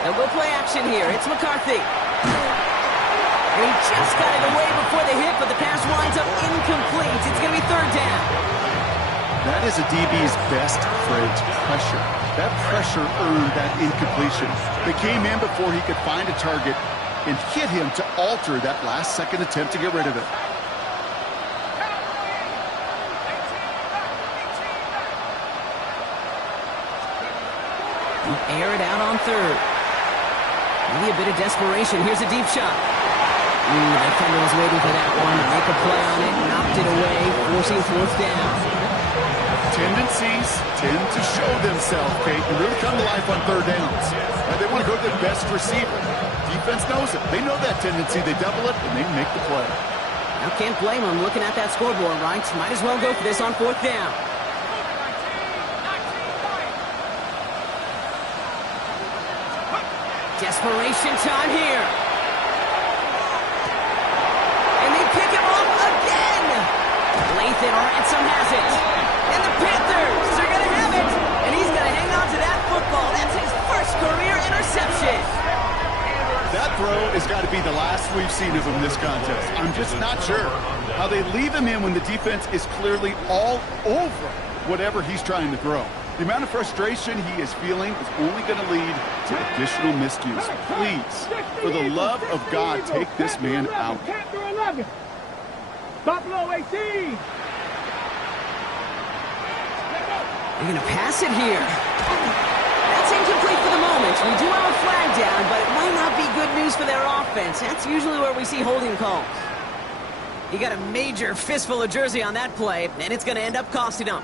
They'll go play action here. It's McCarthy. And he just got it away before the hit, but the pass winds up incomplete. It's going to be 3rd down. That is a DB's best phrase, pressure. That pressure earned that incompletion. They came in before he could find a target and hit him to alter that last-second attempt to get rid of it. Air it out on 3rd. Maybe a bit of desperation. Here's a deep shot. The defender was waiting for that one to make a play on it. Knocked it away, forcing 4th down. Tendencies tend to show themselves, Kate, and really come to life on 3rd downs. They want to go to their best receiver. Defense knows it. They know that tendency. They double it, and they make the play. Now can't blame them looking at that scoreboard, right? Might as well go for this on 4th down. Desperation time here. And they pick him up again. Lathan Ransom has it. And the Panthers are going to have it. And he's going to hang on to that football. That's his first career interception. That throw has got to be the last we've seen of him this contest. I'm just not sure how they leave him in when the defense is clearly all over whatever he's trying to throw. The amount of frustration he is feeling is only going to lead to additional miscues. Please, for the love of God, take this man out. Buffalo 18. They're going to pass it here. That's incomplete for the moment. We do have a flag down, but it might not be good news for their offense. That's usually where we see holding calls. He got a major fistful of jersey on that play, and it's going to end up costing him.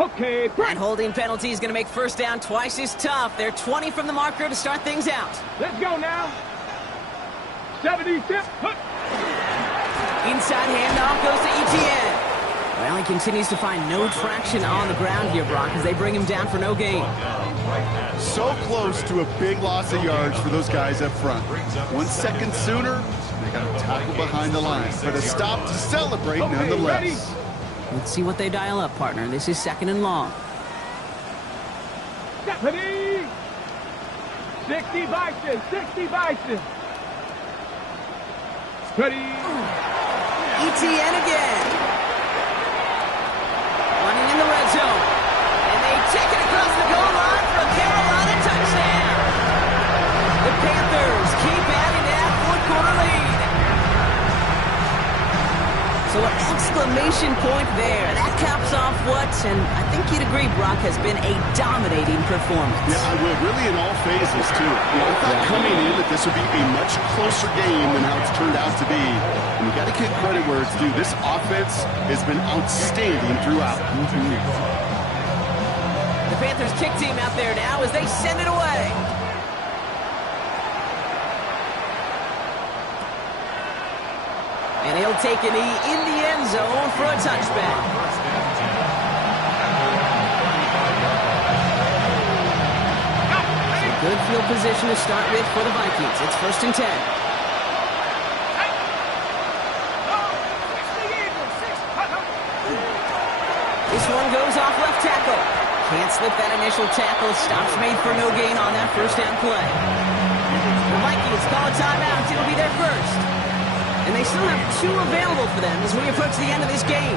Okay, that holding penalty is going to make 1st down twice as tough. They're 20 from the marker to start things out. Let's go now. 76. Inside handoff goes to Etienne. Well, he continues to find no traction on the ground here, Brock, as they bring him down for no gain. So close to a big loss of yards for those guys up front. 1 second sooner, they got a tackle behind the line, but a stop to celebrate nonetheless. Let's see what they dial up, partner. This is 2nd and long. Deputy! 60 Vikings, 60 Vikings. Ready. Etienne again. Running in the red zone. And they take it across the goal line for a Carolina touchdown. The Panthers keep adding to that 4th-quarter lead. So an exclamation point there. That caps off what, and I think you'd agree, Brock, has been a dominating performance. Yeah, I will. Really in all phases, too. I thought coming in that this would be a much closer game than how it's turned out to be. And you got to give credit where it's due. This offense has been outstanding throughout. The Panthers kick team out there now as they send it away. And he'll take a knee in the end zone for a touchback. So good field position to start with for the Vikings. It's 1st and 10. This one goes off left tackle. Can't slip that initial tackle. Stops made for no gain on that 1st down play. The Vikings call a timeout. It'll be their first. And they still have 2 available for them as we approach the end of this game.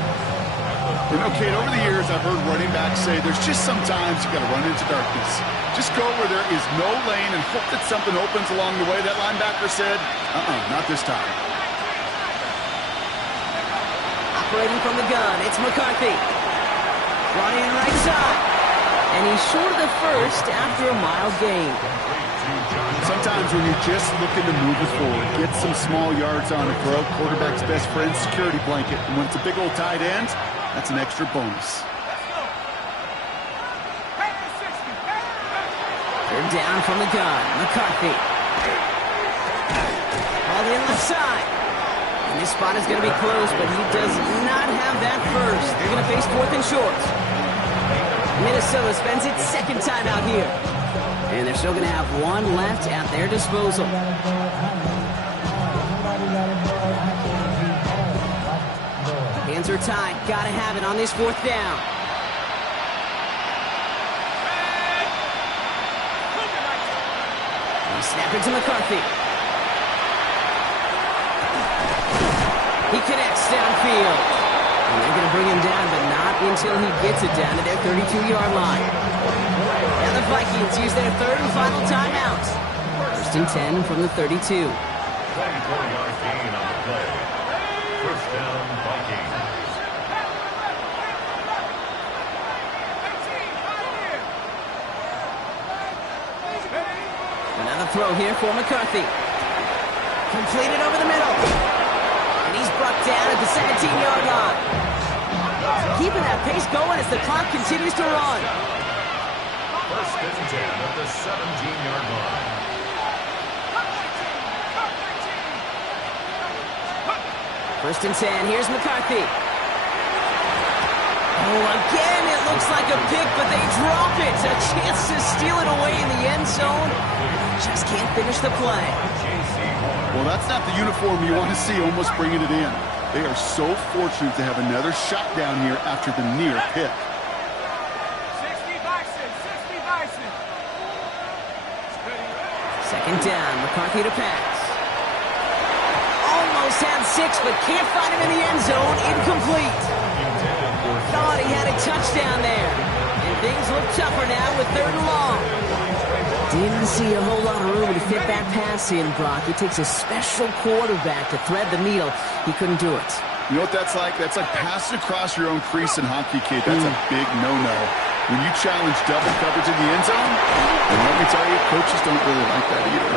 You know, Kate, over the years, I've heard running backs say there's just sometimes you got to run into darkness. Just go where there is no lane and hope that something opens along the way. That linebacker said, not this time. Operating from the gun, it's McCarthy. Brought in right side. And he's short of the first after a mild gain. Sometimes when you're just looking to move it forward, get some small yards on a throw, quarterback's best friend, security blanket. And when it's a big old tight end, that's an extra bonus. They're down from the gun. McCarthy. All in left side. And this spot is going to be close, but he does not have that first. They're going to face 4th and short. Minnesota spends its second time out here. And they're still going to have one left at their disposal. Hands are tied. Got to have it on this 4th down. They snap it to McCarthy. He connects downfield. And they're going to bring him down, but not until he gets it down to their 32-yard line. Now the Vikings use their 3rd and final timeout. 1st and 10 from the 32. 24-yard gain on the play. 1st down, Vikings. Another throw here for McCarthy. Completed over the middle. And he's brought down at the 17-yard line. Keeping that pace going as the clock continues to run. 1st and 10 at the 17-yard line. 1st and 10. Here's McCarthy. Oh, again, it looks like a pick, but they drop it. A chance to steal it away in the end zone. Just can't finish the play. Well, that's not the uniform you want to see almost bringing it in. They are so fortunate to have another shot down here after the near pick. 2nd down, McCarthy to pass. Almost had 6, but can't find him in the end zone. Incomplete. Thought he had a touchdown there. And things look tougher now with 3rd and long. Didn't see a whole lot of room to fit that pass in, Brock. It takes a special quarterback to thread the needle. He couldn't do it. You know what that's like? That's like passing across your own crease in hockey, kid. That's a big no-no. When you challenge double coverage in the end zone, and let me tell you, coaches don't really like that either.